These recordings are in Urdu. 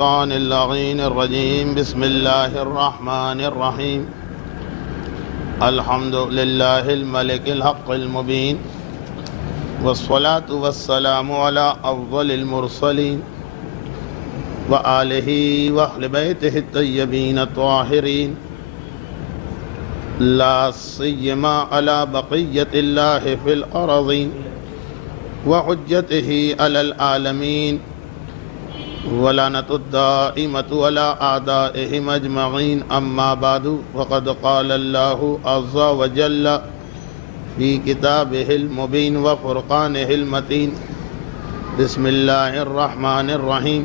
الشيطان اللعين الرجيم بسم الله الرحمن الرحيم الحمد لله الملك الحق المبين والصلاة والسلام على أفضل المرسلين وآله وأهل بيته الطيبين الطاهرين لا سيما على بقية الله في الأرضين وحجته على العالمين ولعنة الدائمة على أعدائهم أجمعين أما بعد وقد قال الله عز وجل في كتابه المبين وفرقانه المتين بسم الله الرحمن الرحيم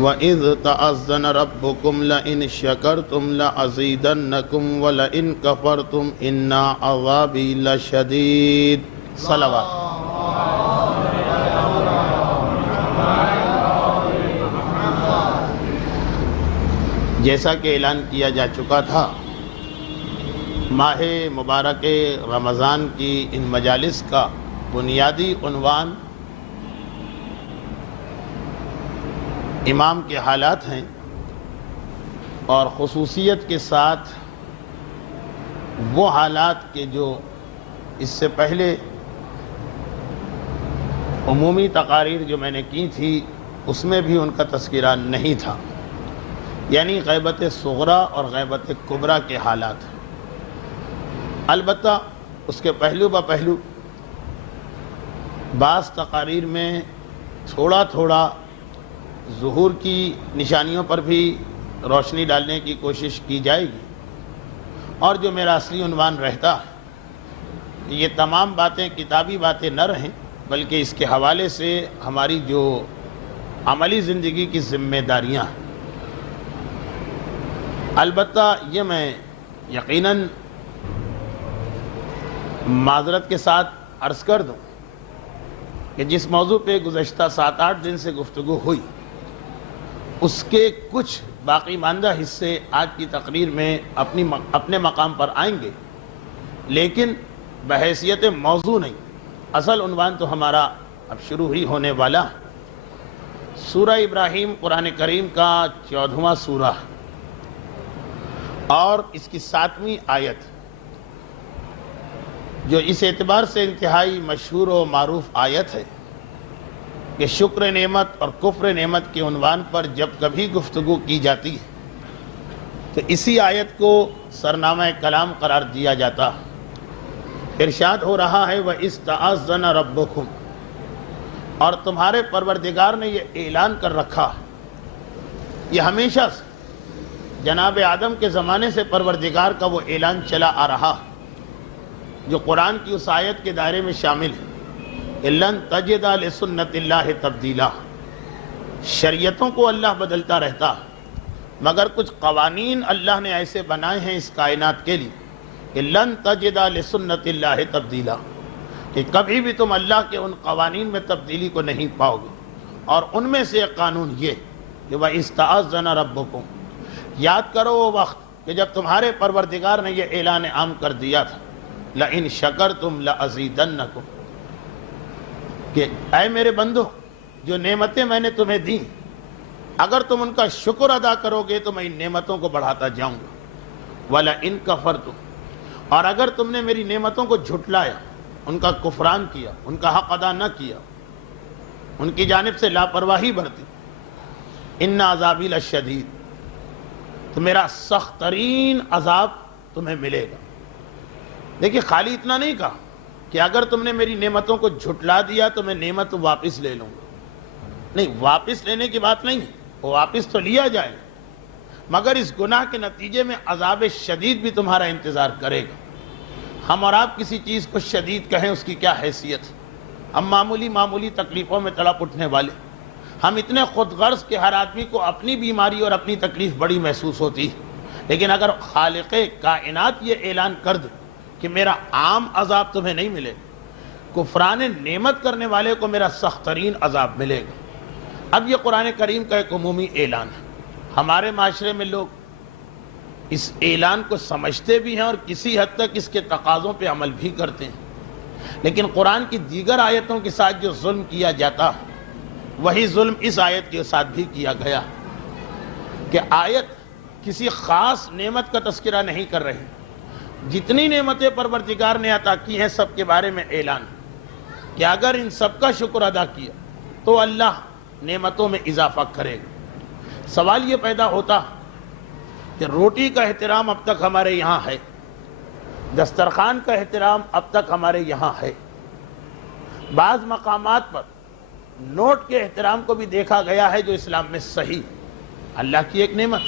وَإِذْ تَأَذَّنَ رَبُّكُمْ لَئِنْ شَكَرْتُمْ لَأَزِيدَنَّكُمْ وَلَئِنْ كَفَرْتُمْ إِنَّ عَذَابِي لَشَدِيدٌ صلوات۔ جیسا کہ اعلان کیا جا چکا تھا، ماہ مبارک رمضان کی ان مجالس کا بنیادی عنوان امام کے حالات ہیں، اور خصوصیت کے ساتھ وہ حالات کے جو اس سے پہلے عمومی تقاریر جو میں نے کی تھی اس میں بھی ان کا تذکرہ نہیں تھا، یعنی غیبت صغرا اور غیبت کبریٰ کے حالات۔ البتہ اس کے پہلو بہ پہلو بعض تقاریر میں تھوڑا تھوڑا ظہور کی نشانیوں پر بھی روشنی ڈالنے کی کوشش کی جائے گی، اور جو میرا اصلی عنوان رہتا ہے کہ یہ تمام باتیں کتابی باتیں نہ رہیں، بلکہ اس کے حوالے سے ہماری جو عملی زندگی کی ذمہ داریاں ہیں۔ البتہ یہ میں یقیناً معذرت کے ساتھ عرض کر دوں کہ جس موضوع پہ گزشتہ 7-8 دن سے گفتگو ہوئی اس کے کچھ باقی ماندہ حصے آج کی تقریر میں اپنے مقام پر آئیں گے، لیکن بحیثیت موضوع نہیں، اصل عنوان تو ہمارا اب شروع ہی ہونے والا ہے۔ سورہ ابراہیم قرآن کریم کا 14واں سورہ اور اس کی 7ویں آیت، جو اس اعتبار سے انتہائی مشہور و معروف آیت ہے کہ شکر نعمت اور کفر نعمت کے عنوان پر جب کبھی گفتگو کی جاتی ہے تو اسی آیت کو سرنامہ کلام قرار دیا جاتا ہے۔ ارشاد ہو رہا ہے وَإِذْ تَأَذَّنَ رَبُّكُمْ، اور تمہارے پروردگار نے یہ اعلان کر رکھا ہے۔ یہ ہمیشہ سے جناب آدم کے زمانے سے پروردگار کا وہ اعلان چلا آ رہا ہے جو قرآن کی اس آیت کے دائرے میں شامل ہے، لَن تَجِدَ لِسُنَّتِ اللَّهِ تَبْدِيلًا۔ شریعتوں کو اللہ بدلتا رہتا ہے، مگر کچھ قوانین اللہ نے ایسے بنائے ہیں اس کائنات کے لیے کہ لَن تَجِدَ لِسُنَّتِ اللَّهِ تَبْدِيلًا، کہ کبھی بھی تم اللہ کے ان قوانین میں تبدیلی کو نہیں پاؤ گے۔ اور ان میں سے ایک قانون یہ کہ وَإِذْ تَأَذَّنَ رَبُّكُمْ، یاد کرو وہ وقت کہ جب تمہارے پروردگار نے یہ اعلان عام کر دیا تھا لَإِن شَكَرْتُمْ لَأَزِيدَنَّكُمْ، کہ اے میرے بندو جو نعمتیں میں نے تمہیں دیں اگر تم ان کا شکر ادا کرو گے تو میں ان نعمتوں کو بڑھاتا جاؤں گا۔ وَلَئِن كَفَرْتُمْ، اور اگر تم نے میری نعمتوں کو جھٹلایا، ان کا کفران کیا، ان کا حق ادا نہ کیا، ان کی جانب سے لاپرواہی برتی، إِنَّ عَذَابِي لَشَدِيدٌ، تو میرا سخت ترین عذاب تمہیں ملے گا۔ دیکھیے خالی اتنا نہیں کہا کہ اگر تم نے میری نعمتوں کو جھٹلا دیا تو میں نعمت واپس لے لوں گا، نہیں، واپس لینے کی بات نہیں، وہ واپس تو لیا جائے مگر اس گناہ کے نتیجے میں عذاب شدید بھی تمہارا انتظار کرے گا۔ ہم اور آپ کسی چیز کو شدید کہیں اس کی کیا حیثیت ہے؟ ہم معمولی تکلیفوں میں تڑپ اٹھنے والے، ہم اتنے خود غرض کہ ہر آدمی کو اپنی بیماری اور اپنی تکلیف بڑی محسوس ہوتی ہے، لیکن اگر خالق کائنات یہ اعلان کر دے کہ میرا عام عذاب تمہیں نہیں ملے، کفران نعمت کرنے والے کو میرا سخت ترین عذاب ملے گا۔ اب یہ قرآن کریم کا ایک عمومی اعلان ہے، ہمارے معاشرے میں لوگ اس اعلان کو سمجھتے بھی ہیں اور کسی حد تک اس کے تقاضوں پہ عمل بھی کرتے ہیں، لیکن قرآن کی دیگر آیتوں کے ساتھ جو ظلم کیا جاتا ہے وہی ظلم اس آیت کے ساتھ بھی کیا گیا کہ آیت کسی خاص نعمت کا تذکرہ نہیں کر رہی، جتنی نعمتیں پروردگار نے عطا کی ہیں سب کے بارے میں اعلان کہ اگر ان سب کا شکر ادا کیا تو اللہ نعمتوں میں اضافہ کرے گا۔ سوال یہ پیدا ہوتا کہ روٹی کا احترام اب تک ہمارے یہاں ہے، دسترخوان کا احترام اب تک ہمارے یہاں ہے، بعض مقامات پر نوٹ کے احترام کو بھی دیکھا گیا ہے جو اسلام میں صحیح، اللہ کی ایک نعمت۔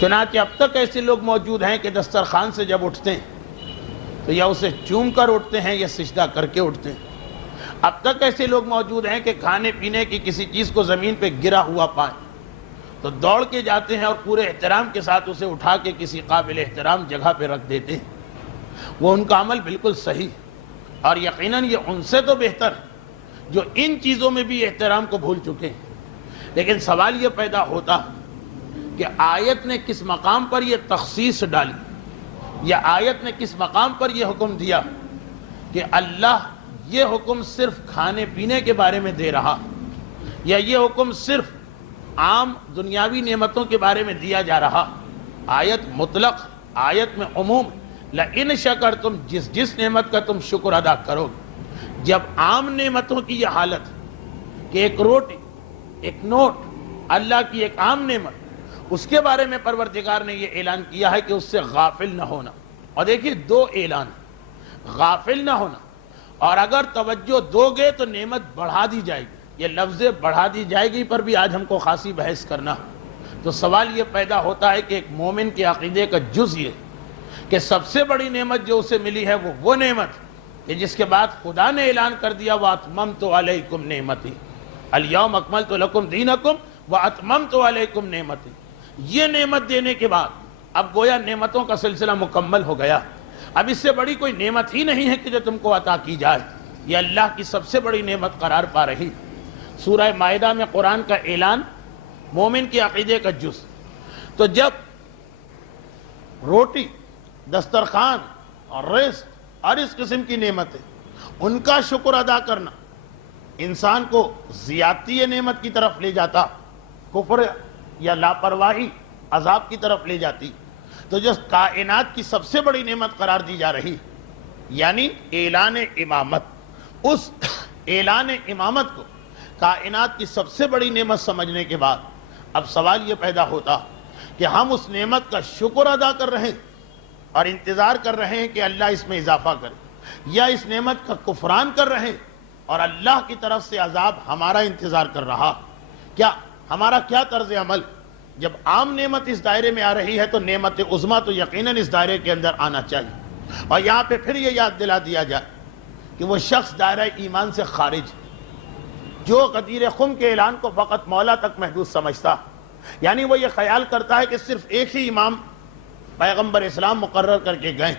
چنانچہ اب تک ایسے لوگ موجود ہیں کہ دسترخوان سے جب اٹھتے ہیں تو یا اسے چوم کر اٹھتے ہیں یا سجدہ کر کے اٹھتے ہیں۔ اب تک ایسے لوگ موجود ہیں کہ کھانے پینے کی کسی چیز کو زمین پہ گرا ہوا پائیں تو دوڑ کے جاتے ہیں اور پورے احترام کے ساتھ اسے اٹھا کے کسی قابل احترام جگہ پہ رکھ دیتے ہیں۔ وہ ان کا عمل بالکل صحیح، اور یقیناً یہ ان سے تو بہتر جو ان چیزوں میں بھی احترام کو بھول چکے ہیں۔ لیکن سوال یہ پیدا ہوتا کہ آیت نے کس مقام پر یہ تخصیص ڈالی، یا آیت نے کس مقام پر یہ حکم دیا کہ اللہ یہ حکم صرف کھانے پینے کے بارے میں دے رہا، یا یہ حکم صرف عام دنیاوی نعمتوں کے بارے میں دیا جا رہا۔ آیت مطلق، آیت میں عموم، لَإِن شَكَرْتُمْ، جس نعمت کا تم شکر ادا کرو۔ جب عام نعمتوں کی یہ حالت کہ ایک روٹی، ایک نوٹ، اللہ کی ایک عام نعمت، اس کے بارے میں پروردگار نے یہ اعلان کیا ہے کہ اس سے غافل نہ ہونا۔ اور دیکھیے دو اعلان، غافل نہ ہونا، اور اگر توجہ دو گے تو نعمت بڑھا دی جائے گی۔ یہ لفظ بڑھا دی جائے گی پر بھی آج ہم کو خاصی بحث کرنا۔ تو سوال یہ پیدا ہوتا ہے کہ ایک مومن کے عقیدے کا جز یہ کہ سب سے بڑی نعمت جو اسے ملی ہے وہ نعمت کہ جس کے بعد خدا نے اعلان کر دیا وَأَتْمَمْتُ عَلَيْكُمْ نِعْمَتِي الْيَوْمَ أَكْمَلْتُ لَكُمْ دِينَكُمْ وَأَتْمَمْتُ عَلَيْكُمْ نِعْمَتِي۔ یہ نعمت دینے کے بعد اب گویا نعمتوں کا سلسلہ مکمل ہو گیا۔ اب اس سے بڑی کوئی نعمت ہی نہیں ہے کہ جو تم کو عطا کی جائے۔ یہ اللہ کی سب سے بڑی نعمت قرار پا رہی۔ سورہ مائدہ میں قرآن کا اعلان مومن کے عقیدے کا جز۔ تو جب روٹی، دسترخوان اور رزق اور اس قسم کی نعمتیں، ان کا شکر ادا کرنا انسان کو زیادتی نعمت کی طرف لے جاتا، کفر یا لاپرواہی عذاب کی طرف لے جاتی، تو جو کائنات کی سب سے بڑی نعمت قرار دی جا رہی یعنی اعلان امامت، اس اعلان امامت کو کائنات کی سب سے بڑی نعمت سمجھنے کے بعد اب سوال یہ پیدا ہوتا کہ ہم اس نعمت کا شکر ادا کر رہے ہیں اور انتظار کر رہے ہیں کہ اللہ اس میں اضافہ کرے، یا اس نعمت کا کفران کر رہے ہیں اور اللہ کی طرف سے عذاب ہمارا انتظار کر رہا۔ ہمارا کیا طرز عمل؟ جب عام نعمت اس دائرے میں آ رہی ہے تو نعمت عظمیٰ تو یقیناً اس دائرے کے اندر آنا چاہیے۔ اور یہاں پہ پھر یہ یاد دلا دیا جائے کہ وہ شخص دائرہ ایمان سے خارج جو غدیر خم کے اعلان کو فقط مولا تک محدود سمجھتا، یعنی وہ یہ خیال کرتا ہے کہ صرف ایک ہی امام پیغمبر اسلام مقرر کر کے گئے،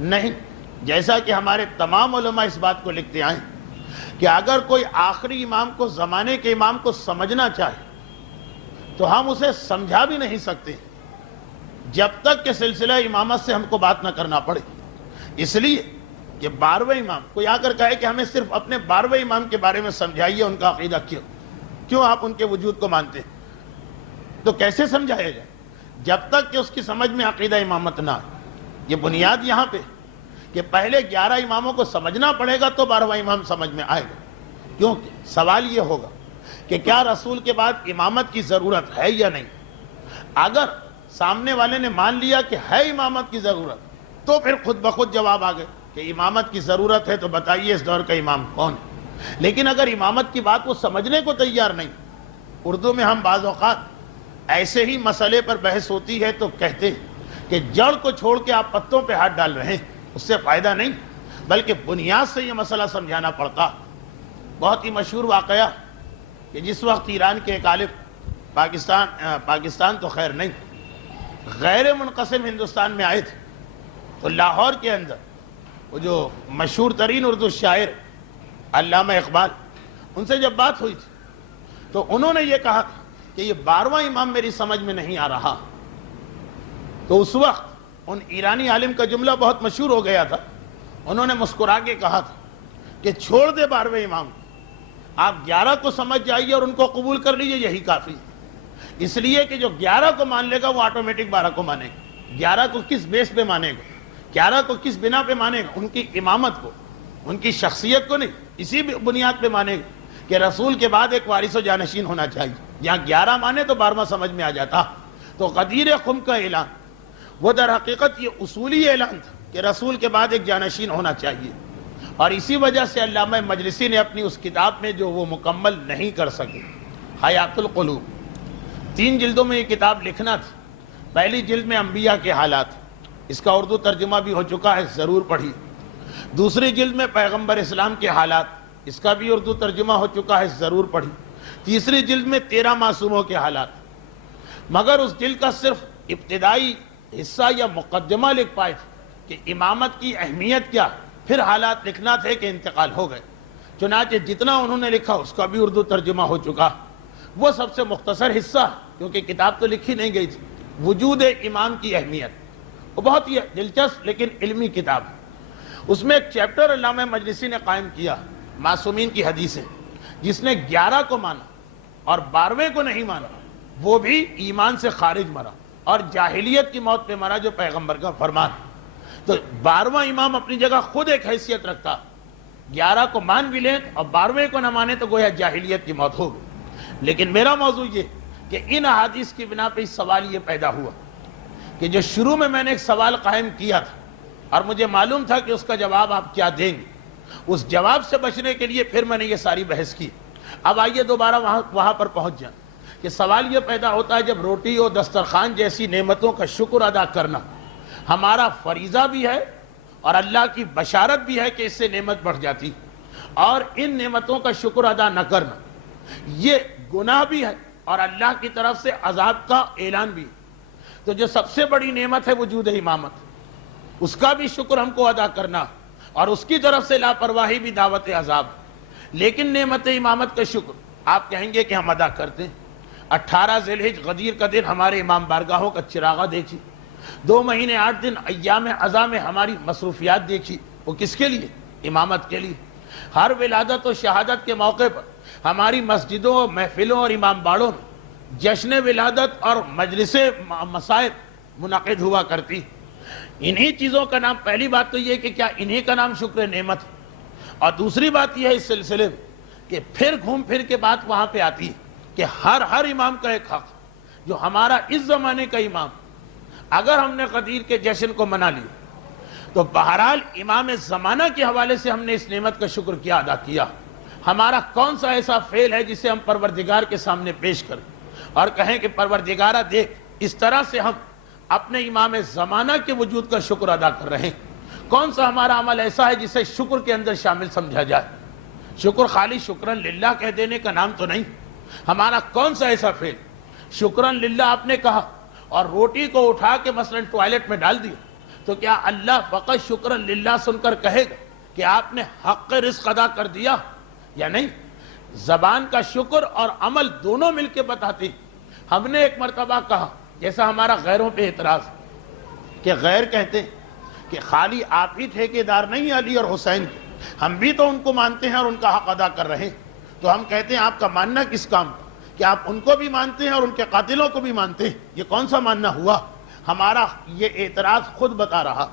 نہیں، جیسا کہ ہمارے تمام علماء اس بات کو لکھتے آئے کہ اگر کوئی آخری امام کو زمانے کے امام کو سمجھنا چاہے تو ہم اسے سمجھا بھی نہیں سکتے جب تک کہ سلسلہ امامت سے ہم کو بات نہ کرنا پڑے۔ اس لیے کہ 12ویں امام کوئی آ کر کہے کہ ہمیں صرف اپنے 12ویں امام کے بارے میں سمجھائیے، ان کا عقیدہ کیوں آپ ان کے وجود کو مانتے ہیں، تو کیسے سمجھایا جائے جب تک کہ اس کی سمجھ میں عقیدہ امامت نہ آئے۔ یہ بنیاد یہاں پہ کہ پہلے 11 اماموں کو سمجھنا پڑے گا تو 12واں امام سمجھ میں آئے گا۔ کیونکہ سوال یہ ہوگا کہ کیا رسول کے بعد امامت کی ضرورت ہے یا نہیں؟ اگر سامنے والے نے مان لیا کہ ہے امامت کی ضرورت تو پھر خود بخود جواب آ گئے کہ امامت کی ضرورت ہے تو بتائیے اس دور کا امام کون ہے۔ لیکن اگر امامت کی بات وہ سمجھنے کو تیار نہیں، اردو میں ہم بعض اوقات ایسے ہی مسئلے پر بحث ہوتی ہے تو کہتے ہیں کہ جڑ کو چھوڑ کے آپ پتوں پہ ہاتھ ڈال رہے ہیں، اس سے فائدہ نہیں بلکہ بنیاد سے یہ مسئلہ سمجھانا پڑتا۔ بہت ہی مشہور واقعہ کہ جس وقت ایران کے ایک عالم پاکستان تو خیر نہیں، غیر منقسم ہندوستان میں آئے تھے، تو لاہور کے اندر وہ جو مشہور ترین اردو شاعر علامہ اقبال، ان سے جب بات ہوئی تھی تو انہوں نے یہ کہا کہ یہ 12واں امام میری سمجھ میں نہیں آ رہا۔ تو اس وقت ان ایرانی عالم کا جملہ بہت مشہور ہو گیا تھا، انہوں نے مسکرا کے کہا تھا کہ چھوڑ دے 12ویں امام، آپ 11 کو سمجھ جائیے اور ان کو قبول کر لیجئے، یہی کافی ہے۔ اس لیے کہ جو 11 کو مان لے گا وہ آٹومیٹک 12 کو مانے گا۔ 11 کو کس بیس پہ مانے گا؟ 11 کو کس بنا پہ مانے گا؟ ان کی امامت کو، ان کی شخصیت کو نہیں، اسی بنیاد پہ مانے گا کہ رسول کے بعد ایک وارث و جانشین ہونا چاہیے۔ یہاں 11 مانے تو 12واں سمجھ میں آ جاتا۔ تو غدیر خم کا اعلان وہ در حقیقت یہ اصولی اعلان تھا کہ رسول کے بعد ایک جانشین ہونا چاہیے، اور اسی وجہ سے علامہ مجلسی نے اپنی اس کتاب میں جو وہ مکمل نہیں کر سکے، حیات القلوب، 3 جلدوں میں یہ کتاب لکھنا تھی۔ پہلی جلد میں انبیاء کے حالات، اس کا اردو ترجمہ بھی ہو چکا ہے، ضرور پڑھی۔ دوسری جلد میں پیغمبر اسلام کے حالات، اس کا بھی اردو ترجمہ ہو چکا ہے، ضرور پڑھی۔ تیسری جلد میں 13 معصوموں کے حالات، مگر اس جلد کا صرف ابتدائی حصہ یا مقدمہ لکھ پائے تھے کہ امامت کی اہمیت کیا، پھر حالات لکھنا تھے کہ انتقال ہو گئے۔ چنانچہ جتنا انہوں نے لکھا اس کا بھی اردو ترجمہ ہو چکا۔ وہ سب سے مختصر حصہ، کیونکہ کتاب تو لکھی نہیں گئی تھی، وجود امام کی اہمیت، وہ بہت ہی دلچسپ لیکن علمی کتاب ہے۔ اس میں ایک چیپٹر علامہ مجلسی نے قائم کیا، معصومین کی حدیثیں۔ جس نے 11 کو مانا اور 12ویں کو نہیں مانا وہ بھی ایمان سے خارج مرا اور جاہلیت کی موت پہ مرا، جو پیغمبر کا فرمان۔ تو 12واں امام اپنی جگہ خود ایک حیثیت رکھتا، 11 کو مان بھی لیں اور 12ویں کو نہ مانے تو گویا جاہلیت کی موت ہوگی۔ لیکن میرا موضوع یہ کہ ان احادیث کی بنا پہ اس سوال یہ پیدا ہوا کہ جو شروع میں نے ایک سوال قائم کیا تھا اور مجھے معلوم تھا کہ اس کا جواب آپ کیا دیں گے، اس جواب سے بچنے کے لیے پھر میں نے یہ ساری بحث کی۔ اب آئیے دوبارہ وہاں پر پہنچ جائیں کہ سوال یہ پیدا ہوتا ہے، جب روٹی اور دسترخوان جیسی نعمتوں کا شکر ادا کرنا ہمارا فریضہ بھی ہے اور اللہ کی بشارت بھی ہے کہ اس سے نعمت بڑھ جاتی، اور ان نعمتوں کا شکر ادا نہ کرنا یہ گناہ بھی ہے اور اللہ کی طرف سے عذاب کا اعلان بھی ہے۔ تو جو سب سے بڑی نعمت ہے وجود امامت، اس کا بھی شکر ہم کو ادا کرنا، اور اس کی طرف سے لاپرواہی بھی دعوت عذاب۔ لیکن نعمت امامت کا شکر آپ کہیں گے کہ ہم ادا کرتے ہیں۔ 18 ذی الحج غدیر کا دن ہمارے امام بارگاہوں کا چراغا دیکھی، 2 مہینے 8 دن ایام عزا میں ہماری مصروفیات دیکھی، وہ کس کے لیے؟ امامت کے لیے۔ ہر ولادت و شہادت کے موقع پر ہماری مسجدوں، محفلوں اور امام باڑوں میں جشن ولادت اور مجلس مصائب منعقد ہوا کرتی۔ انہی چیزوں کا نام، پہلی بات تو یہ کہ کیا انہی کا نام شکر نعمت ہے، اور دوسری بات یہ ہے اس سلسلے میں کہ پھر گھوم پھر کے بات وہاں پہ آتی ہے کہ ہر امام کا ایک حق، جو ہمارا اس زمانے کا امام، اگر ہم نے غدیر کے جشن کو منا لیا تو بہرحال امام زمانہ کے حوالے سے ہم نے اس نعمت کا شکر کیا ادا کیا۔ ہمارا کون سا ایسا فعل ہے جسے ہم پروردگار کے سامنے پیش کریں اور کہیں کہ پروردگارہ دیکھ، اس طرح سے ہم اپنے امام زمانہ کے وجود کا شکر ادا کر رہے ہیں؟ کون سا ہمارا عمل ایسا ہے جسے شکر کے اندر شامل سمجھا جائے؟ شکر خالی شکرن للہ کہہ دینے کا نام تو نہیں۔ ہمارا کون سا ایسا فعل، شکرن للہ آپ نے کہا اور روٹی کو اٹھا کے مثلا ٹوائلٹ میں ڈال دیا، تو کیا اللہ فقط شکرن للہ سن کر کہے گا کہ آپ نے حق رزق ادا کر دیا یا نہیں؟ زبان کا شکر اور عمل دونوں مل کے بتاتے ہیں۔ ہم نے ایک مرتبہ کہا، جیسا ہمارا غیروں پہ اعتراض کہ غیر کہتے ہیں کہ خالی آپ ہی ٹھیکیدار نہیں علی اور حسین کے، ہم بھی تو ان کو مانتے ہیں اور ان کا حق ادا کر رہے ہیں۔ تو ہم کہتے ہیں آپ کا ماننا کس کام کا؟ کہ آپ ان کو بھی مانتے ہیں اور ان کے قاتلوں کو بھی مانتے ہیں، یہ کون سا ماننا ہوا؟ ہمارا یہ اعتراض خود بتا رہا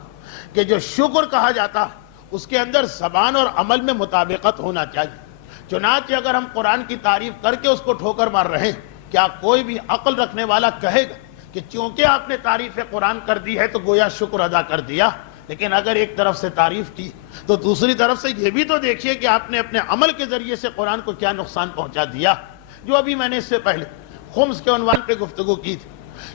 کہ جو شکر کہا جاتا ہے اس کے اندر زبان اور عمل میں مطابقت ہونا چاہیے۔ چنانچہ اگر ہم قرآن کی تعریف کر کے اس کو ٹھوکر مار رہے ہیں، کیا کوئی بھی عقل رکھنے والا کہے گا کہ چونکہ آپ نے تعریف قرآن کر دی ہے تو گویا شکر ادا کر دیا؟ لیکن اگر ایک طرف سے تعریف کی تو دوسری طرف سے یہ بھی تو دیکھیے کہ آپ نے اپنے عمل کے ذریعے سے قرآن کو کیا نقصان پہنچا دیا۔ جو ابھی میں نے اس سے پہلے خمس کے عنوان پہ گفتگو کی تھی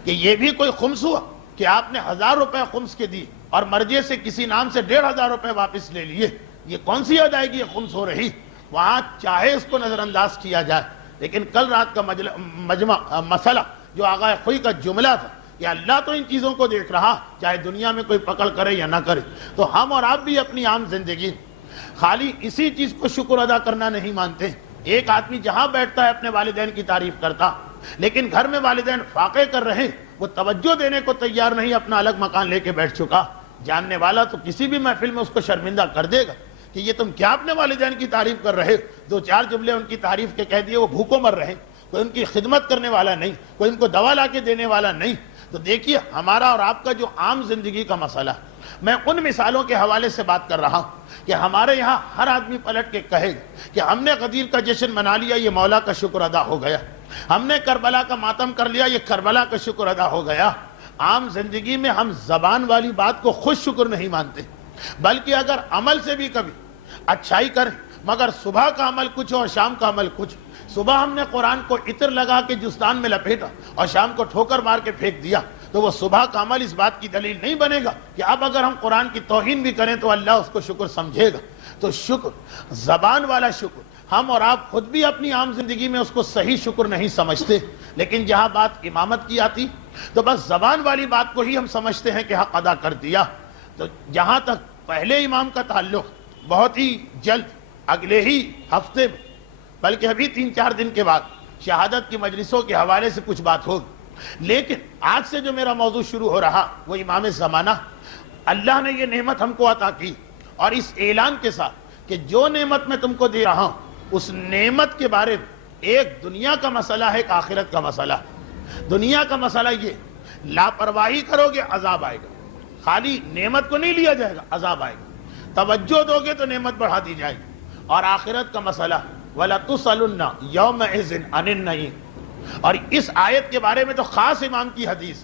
کہ یہ بھی کوئی خمس ہوا کہ آپ نے 1000 روپے خمس کے دی اور مرجے سے کسی نام سے 1500 روپے واپس لے لیے، یہ کون سی ادائیگی خمس ہو رہی؟ وہاں چاہے اس کو نظر انداز کیا جائے، لیکن کل رات کا مسئلہ جو آغا خوئی کا جملہ تھا کہ اللہ تو ان چیزوں کو دیکھ رہا، چاہے دنیا میں کوئی پکڑ کرے یا نہ کرے۔ تو ہم اور آپ بھی اپنی عام زندگی خالی اسی چیز کو شکر ادا کرنا نہیں مانتے۔ ایک آدمی جہاں بیٹھتا ہے اپنے والدین کی تعریف کرتا، لیکن گھر میں والدین فاقے کر رہے، وہ توجہ دینے کو تیار نہیں، اپنا الگ مکان لے کے بیٹھ چکا۔ جاننے والا تو کسی بھی محفل میں اس کو شرمندہ کر دے گا کہ یہ تم کیا اپنے والدین کی تعریف کر رہے، دو چار جملے ان کی تعریف کے کہہ دیے، وہ بھوکوں مر رہے، کوئی ان کی خدمت کرنے والا نہیں، کوئی ان کو دوا لا کے دینے والا نہیں۔ تو دیکھیے ہمارا اور آپ کا جو عام زندگی کا مسئلہ، میں ان مثالوں کے حوالے سے بات کر رہا ہوں کہ ہمارے یہاں ہر آدمی پلٹ کے کہے کہ ہم نے غدیر کا جشن منا لیا، یہ مولا کا شکر ادا ہو گیا، ہم نے کربلا کا ماتم کر لیا، یہ کربلا کا شکر ادا ہو گیا۔ عام زندگی میں ہم زبان والی بات کو خود شکر نہیں مانتے، بلکہ اگر عمل سے بھی کبھی اچھائی کریں، مگر صبح کا عمل کچھ اور شام کا عمل کچھ، صبح ہم نے قرآن کو عطر لگا کے جستان میں لپیٹا اور شام کو ٹھوکر مار کے پھینک دیا، تو وہ صبح کا عمل اس بات کی دلیل نہیں بنے گا کہ اب اگر ہم قرآن کی توہین بھی کریں تو اللہ اس کو شکر سمجھے گا۔ تو شکر، زبان والا شکر، ہم اور آپ خود بھی اپنی عام زندگی میں اس کو صحیح شکر نہیں سمجھتے، لیکن جہاں بات امامت کی آتی تو بس زبان والی بات کو ہی ہم سمجھتے ہیں کہ حق ادا کر دیا۔ تو جہاں تک پہلے امام کا تعلق، بہت ہی جلد اگلے ہی ہفتے میں، بلکہ ابھی 3-4 دن کے بعد شہادت کی مجلسوں کے حوالے سے کچھ بات ہوگی، لیکن آج سے جو میرا موضوع شروع ہو رہا وہ امام زمانہ۔ اللہ نے یہ نعمت ہم کو عطا کی، اور اس اعلان کے ساتھ کہ جو نعمت میں تم کو دے رہا ہوں اس نعمت کے بارے میں ایک دنیا کا مسئلہ ہے، ایک آخرت کا مسئلہ ہے۔ دنیا کا مسئلہ یہ، لاپرواہی کرو گے عذاب آئے گا، خالی نعمت کو نہیں لیا جائے گا، عذاب آئے گا، توجہ دو گے تو نعمت بڑھا دی جائے گی۔ اور آخرت کا مسئلہ وَلَتُسْأَلُنَّ يَوْمَئِذٍ عَنِ النَّعِيمِ۔ اور اس آیت کے بارے میں تو خاص امام کی حدیث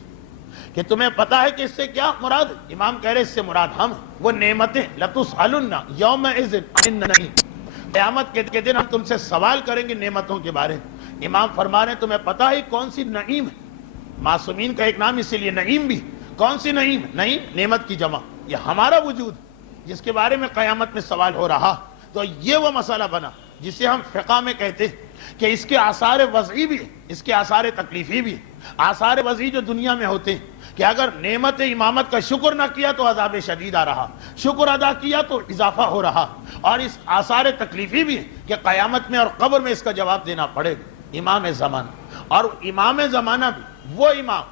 کہ تمہیں پتا ہے کہ اس سے کیا مراد ہے؟ امام کہہ رہے اس سے مراد ہم وہ نعمتیں، لَتُسْأَلُنَّ يَوْمَئِذٍ عَنِ النَّعِيمِ، قیامت کے دن ہم تم سے سوال کریں گے نعمتوں کے بارے میں۔ امام فرما رہے ہیں تمہیں پتا ہے کون سی نعیم ہے؟ معصومین کا ایک نام اسی لیے نعیم بھی، کون سی نعیم؟ نعیم نعمت کی جمع، یہ ہمارا وجود جس کے بارے میں قیامت میں سوال ہو رہا۔ تو یہ وہ مسئلہ بنا جسے ہم فقہ میں کہتے ہیں کہ اس کے آثار وضعی بھی ہیں، اس کے آثار تکلیفی بھی ہیں۔ آثار وضعی جو دنیا میں ہوتے ہیں کہ اگر نعمت امامت کا شکر نہ کیا تو عذاب شدید آ رہا، شکر ادا کیا تو اضافہ ہو رہا، اور اس آثار تکلیفی بھی ہیں کہ قیامت میں اور قبر میں اس کا جواب دینا پڑے گا۔ امام زمانہ، اور امام زمانہ بھی وہ امام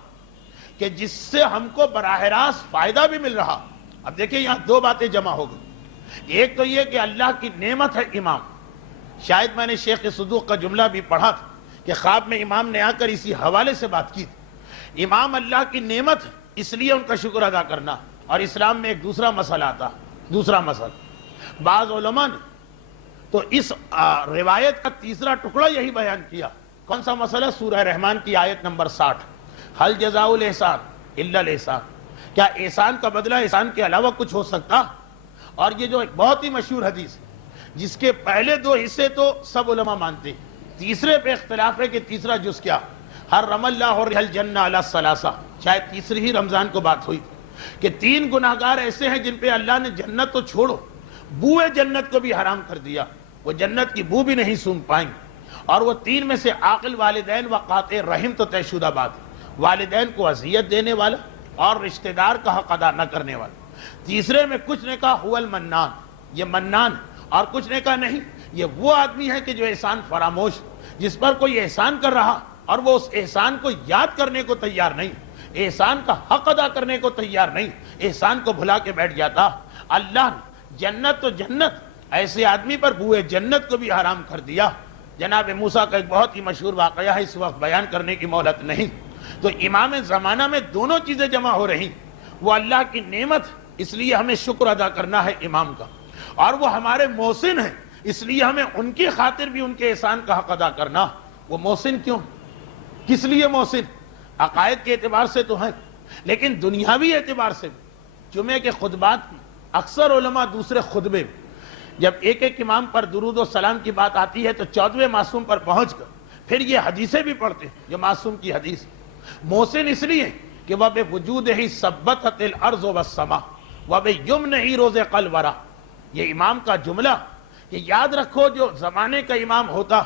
کہ جس سے ہم کو براہ راست فائدہ بھی مل رہا۔ اب دیکھیں یہاں دو باتیں جمع ہو گئی، ایک تو یہ کہ اللہ کی نعمت ہے امام۔ شاید میں نے شیخ صدوق کا جملہ بھی پڑھا تھا کہ خواب میں امام نے آ کر اسی حوالے سے بات کی تھی، امام اللہ کی نعمت ہے اس لیے ان کا شکر ادا کرنا۔ اور اسلام میں ایک دوسرا مسئلہ آتا، دوسرا مسئلہ بعض علماء نے تو اس روایت کا تیسرا ٹکڑا یہی بیان کیا۔ کون سا مسئلہ؟ سورہ رحمان کی آیت نمبر 60، حل جزاء الاحسان الا الاحسان، کیا احسان کا بدلہ احسان کے علاوہ کچھ ہو سکتا؟ اور یہ جو ایک بہت ہی مشہور حدیث ہے جس کے پہلے دو حصے تو سب علماء مانتے ہیں، تیسرے پہ اختلاف ہے کہ تیسرا جز کیا؟ حرم اللہ الجنہ علی الثلاثہ، شاید تیسری ہی رمضان کو بات ہوئی کہ 3 گناہگار ایسے ہیں جن پہ اللہ نے جنت تو چھوڑو بوئے جنت کو بھی حرام کر دیا، وہ جنت کی بو بھی نہیں سونگھ پائیں گے۔ اور وہ 3 میں سے عاقل والدین و قاطع رحم تو طے شدہ بات ہے، والدین کو اذیت دینے والا اور رشتہ دار کا حق ادا نہ کرنے والا۔ تیسرے میں کچھ نے کہا هو المنان، یہ منان، اور کچھ نے کہا نہیں یہ وہ آدمی ہے کہ جو احسان فراموش، جس پر کوئی احسان کر رہا اور وہ اس احسان کو یاد کرنے کو تیار نہیں، احسان کا حق ادا کرنے کو تیار نہیں، احسان کو بھلا کے بیٹھ جاتا۔ اللہ نے جنت تو جنت، ایسے آدمی پر بوئے جنت کو بھی حرام کر دیا۔ جناب موسیٰ کا ایک بہت ہی مشہور واقعہ ہے، اس وقت بیان کرنے کی مہلت نہیں۔ تو امام زمانہ میں دونوں چیزیں جمع ہو رہی، وہ اللہ کی نعمت اس لیے ہمیں شکر ادا کرنا ہے امام کا، اور وہ ہمارے محسن ہیں اس لیے ہمیں ان کی خاطر بھی ان کے احسان کا حق ادا کرنا۔ وہ محسن کیوں؟ کس لیے محسن؟ عقائد کے اعتبار سے تو ہیں، لیکن دنیاوی اعتبار سے جمعے کے خطبات میں اکثر علماء دوسرے خطبے میں جب ایک ایک امام پر درود و سلام کی بات آتی ہے تو 14ویں معصوم پر پہنچ کر پھر یہ حدیثیں بھی پڑھتے ہیں جو معصوم کی حدیث۔ محسن اس لیے کہ وَبِوُجُودِهِ ثَبَّتَتِ الْأَرْضُ وَالسَّمَاءُ وَبِيُمْنِهِ رُزِقَ الْوَرَىٰ۔ یہ امام کا جملہ کہ یاد رکھو جو زمانے کا امام ہوتا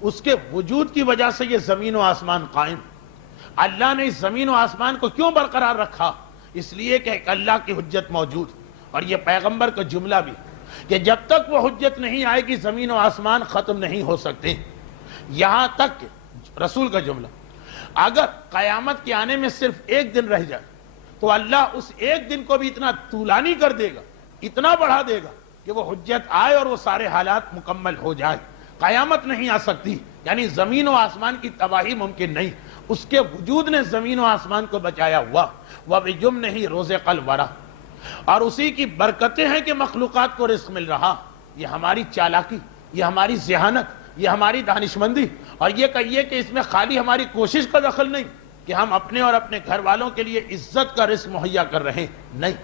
اس کے وجود کی وجہ سے یہ زمین و آسمان قائم۔ اللہ نے اس زمین و آسمان کو کیوں برقرار رکھا؟ اس لیے کہ ایک اللہ کی حجت موجود، اور یہ پیغمبر کا جملہ بھی کہ جب تک وہ حجت نہیں آئے گی زمین و آسمان ختم نہیں ہو سکتے، یہاں تک کہ رسول کا جملہ اگر قیامت کے آنے میں صرف 1 دن رہ جائے تو اللہ اس 1 دن کو بھی اتنا طولانی کر دے گا، اتنا بڑھا دے گا کہ وہ حجت آئے اور وہ سارے حالات مکمل ہو جائے. قیامت نہیں آ سکتی، یعنی زمین و آسمان کی تباہی ممکن نہیں. اس کے وجود نے زمین و آسمان کو بچایا ہوا. وَبِجُمْنِهِ رُزِقَ الْوَرَى، اور اسی کی برکتیں ہیں کہ مخلوقات کو رزق مل رہا. یہ ہماری چالاکی، یہ ہماری ذہانت، یہ ہماری دانشمندی، اور یہ کہیے کہ اس میں خالی ہماری کوشش کا دخل نہیں کہ ہم اپنے اور اپنے گھر والوں کے لیے عزت کا رزق مہیا کر رہے ہیں. نہیں،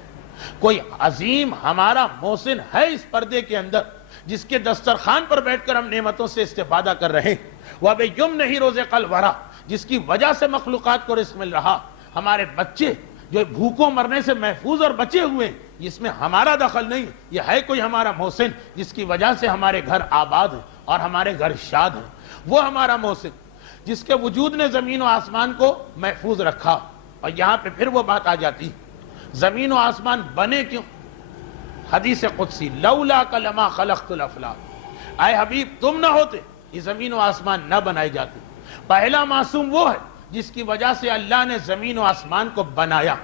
کوئی عظیم ہمارا محسن ہے اس پردے کے اندر، جس کے دسترخوان پر بیٹھ کر ہم نعمتوں سے استفادہ کر رہے ہیں. وَبِجُمْنِهِ رُزِقَ الْوَرَى، جس کی وجہ سے مخلوقات کو رزق مل رہا. ہمارے بچے جو بھوکوں مرنے سے محفوظ اور بچے ہوئے، اس میں ہمارا دخل نہیں. یہ ہے کوئی ہمارا محسن جس کی وجہ سے ہمارے گھر آباد ہیں اور ہمارے گھر شاد ہیں. وہ ہمارا محسن جس کے وجود نے زمین و آسمان کو محفوظ رکھا. اور یہاں پہ پھر وہ بات آ جاتی، زمین و آسمان بنے کیوں؟ حدیث قدسی، لولاک لما خلقت الافلاک، اے حبیب تم نہ ہوتے یہ زمین و آسمان نہ بنائے جاتے. پہلا معصوم وہ ہے جس کی وجہ سے اللہ نے زمین و آسمان کو بنایا،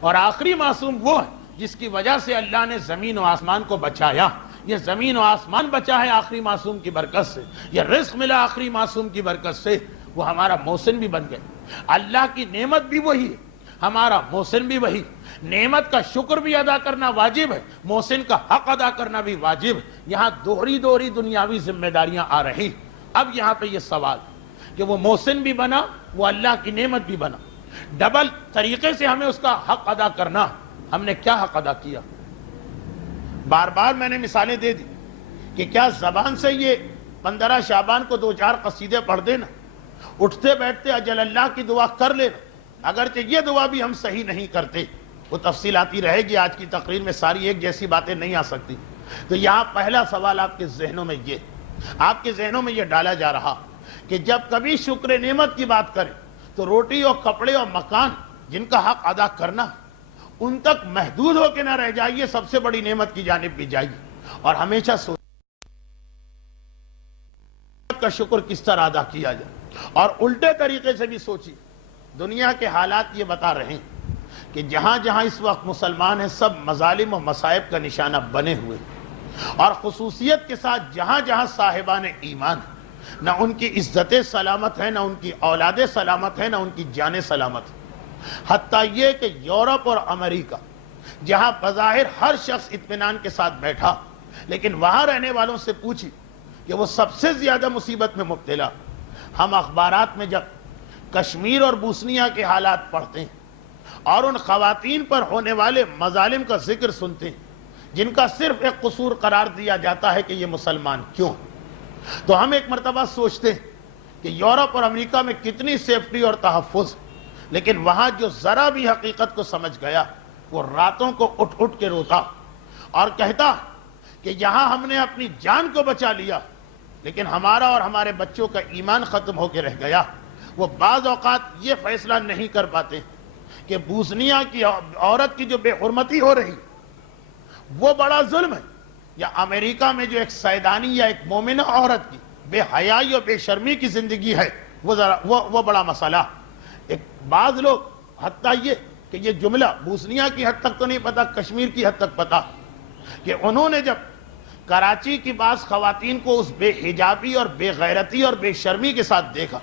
اور آخری معصوم وہ ہے جس کی وجہ سے اللہ نے زمین و آسمان کو بچایا. یہ زمین و آسمان بچا ہے آخری معصوم کی برکت سے، یہ رزق ملا آخری معصوم کی برکت سے. وہ ہمارا محسن بھی بن گئے. اللہ کی نعمت بھی وہی ہے، ہمارا محسن بھی وہی. نعمت کا شکر بھی ادا کرنا واجب ہے، محسن کا حق ادا کرنا بھی واجب ہے. یہاں دوہری دنیاوی ذمہ داریاں آ رہی. اب یہاں پہ یہ سوال کہ وہ محسن بھی بنا، وہ اللہ کی نعمت بھی بنا، ڈبل طریقے سے ہمیں اس کا حق ادا کرنا. ہم نے کیا حق ادا کیا؟ بار بار میں نے مثالیں دے دی کہ کیا زبان سے یہ 15 شعبان کو 2-4 قصیدے پڑھ دینا، اٹھتے بیٹھتے اجل اللہ کی دعا کر لینا، اگرچہ یہ دعا بھی ہم صحیح نہیں کرتے، وہ تفصیلاتی رہے گی. آج کی تقریر میں ساری ایک جیسی باتیں نہیں آ سکتی. تو یہاں پہلا سوال آپ کے ذہنوں میں یہ ڈالا جا رہا کہ جب کبھی شکر نعمت کی بات کریں تو روٹی اور کپڑے اور مکان جن کا حق ادا کرنا، ان تک محدود ہو کے نہ رہ جائیے، سب سے بڑی نعمت کی جانب بھی جائیے. اور ہمیشہ کا شکر کس طرح ادا کیا جائے، اور الٹے طریقے سے بھی سوچیے. دنیا کے حالات یہ بتا رہے ہیں کہ جہاں جہاں اس وقت مسلمان ہیں سب مظالم و مصائب کا نشانہ بنے ہوئے، اور خصوصیت کے ساتھ جہاں جہاں صاحبان ایمان، نہ ان کی عزتیں سلامت ہیں، نہ ان کی اولادیں سلامت ہیں، نہ ان کی جانیں سلامت ہیں. حتیٰ یہ کہ یورپ اور امریکہ جہاں بظاہر ہر شخص اطمینان کے ساتھ بیٹھا، لیکن وہاں رہنے والوں سے پوچھی کہ وہ سب سے زیادہ مصیبت میں مبتلا. ہم اخبارات میں جب کشمیر اور بوسنیا کے حالات پڑھتے ہیں اور ان خواتین پر ہونے والے مظالم کا ذکر سنتے ہیں جن کا صرف ایک قصور قرار دیا جاتا ہے کہ یہ مسلمان کیوں، تو ہم ایک مرتبہ سوچتے ہیں کہ یورپ اور امریکہ میں کتنی سیفٹی اور تحفظ، لیکن وہاں جو ذرا بھی حقیقت کو سمجھ گیا وہ راتوں کو اٹھ کے روتا اور کہتا کہ یہاں ہم نے اپنی جان کو بچا لیا، لیکن ہمارا اور ہمارے بچوں کا ایمان ختم ہو کے رہ گیا. وہ بعض اوقات یہ فیصلہ نہیں کر پاتے کہ بوسنیا کی عورت کی جو بے حرمتی ہو رہی وہ بڑا ظلم ہے، یا امریکہ میں جو ایک سیدانی یا ایک مومنہ عورت کی بے حیائی اور بے شرمی کی زندگی ہے وہ بڑا مسئلہ. ایک بعض لوگ حتیٰ یہ کہ یہ جملہ بوسنیا کی حد تک تو نہیں پتا، کشمیر کی حد تک پتا، کہ انہوں نے جب کراچی کی بعض خواتین کو اس بے حجابی اور بے غیرتی اور بے شرمی کے ساتھ دیکھا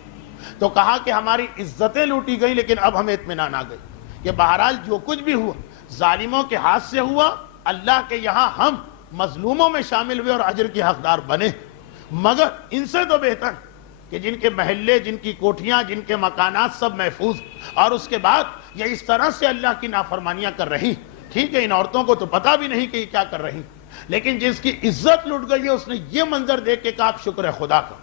تو کہا کہ ہماری عزتیں لوٹی گئی، لیکن اب ہمیں اطمینان آ گئی کہ بہرحال جو کچھ بھی ہوا ظالموں کے ہاتھ سے ہوا، اللہ کے یہاں ہم مظلوموں میں شامل ہوئے اور اجر کے حقدار بنے. مگر ان سے تو بہتر کہ جن کے محلے، جن کی کوٹھیاں، جن کے مکانات سب محفوظ، اور اس کے بعد یہ اس طرح سے اللہ کی نافرمانیاں کر رہی. ٹھیک ہے، ان عورتوں کو تو پتہ بھی نہیں کہ یہ کیا کر رہی، لیکن جس کی عزت لٹ گئی ہے اس نے یہ منظر دیکھ کے کہا شکر ہے خدا کا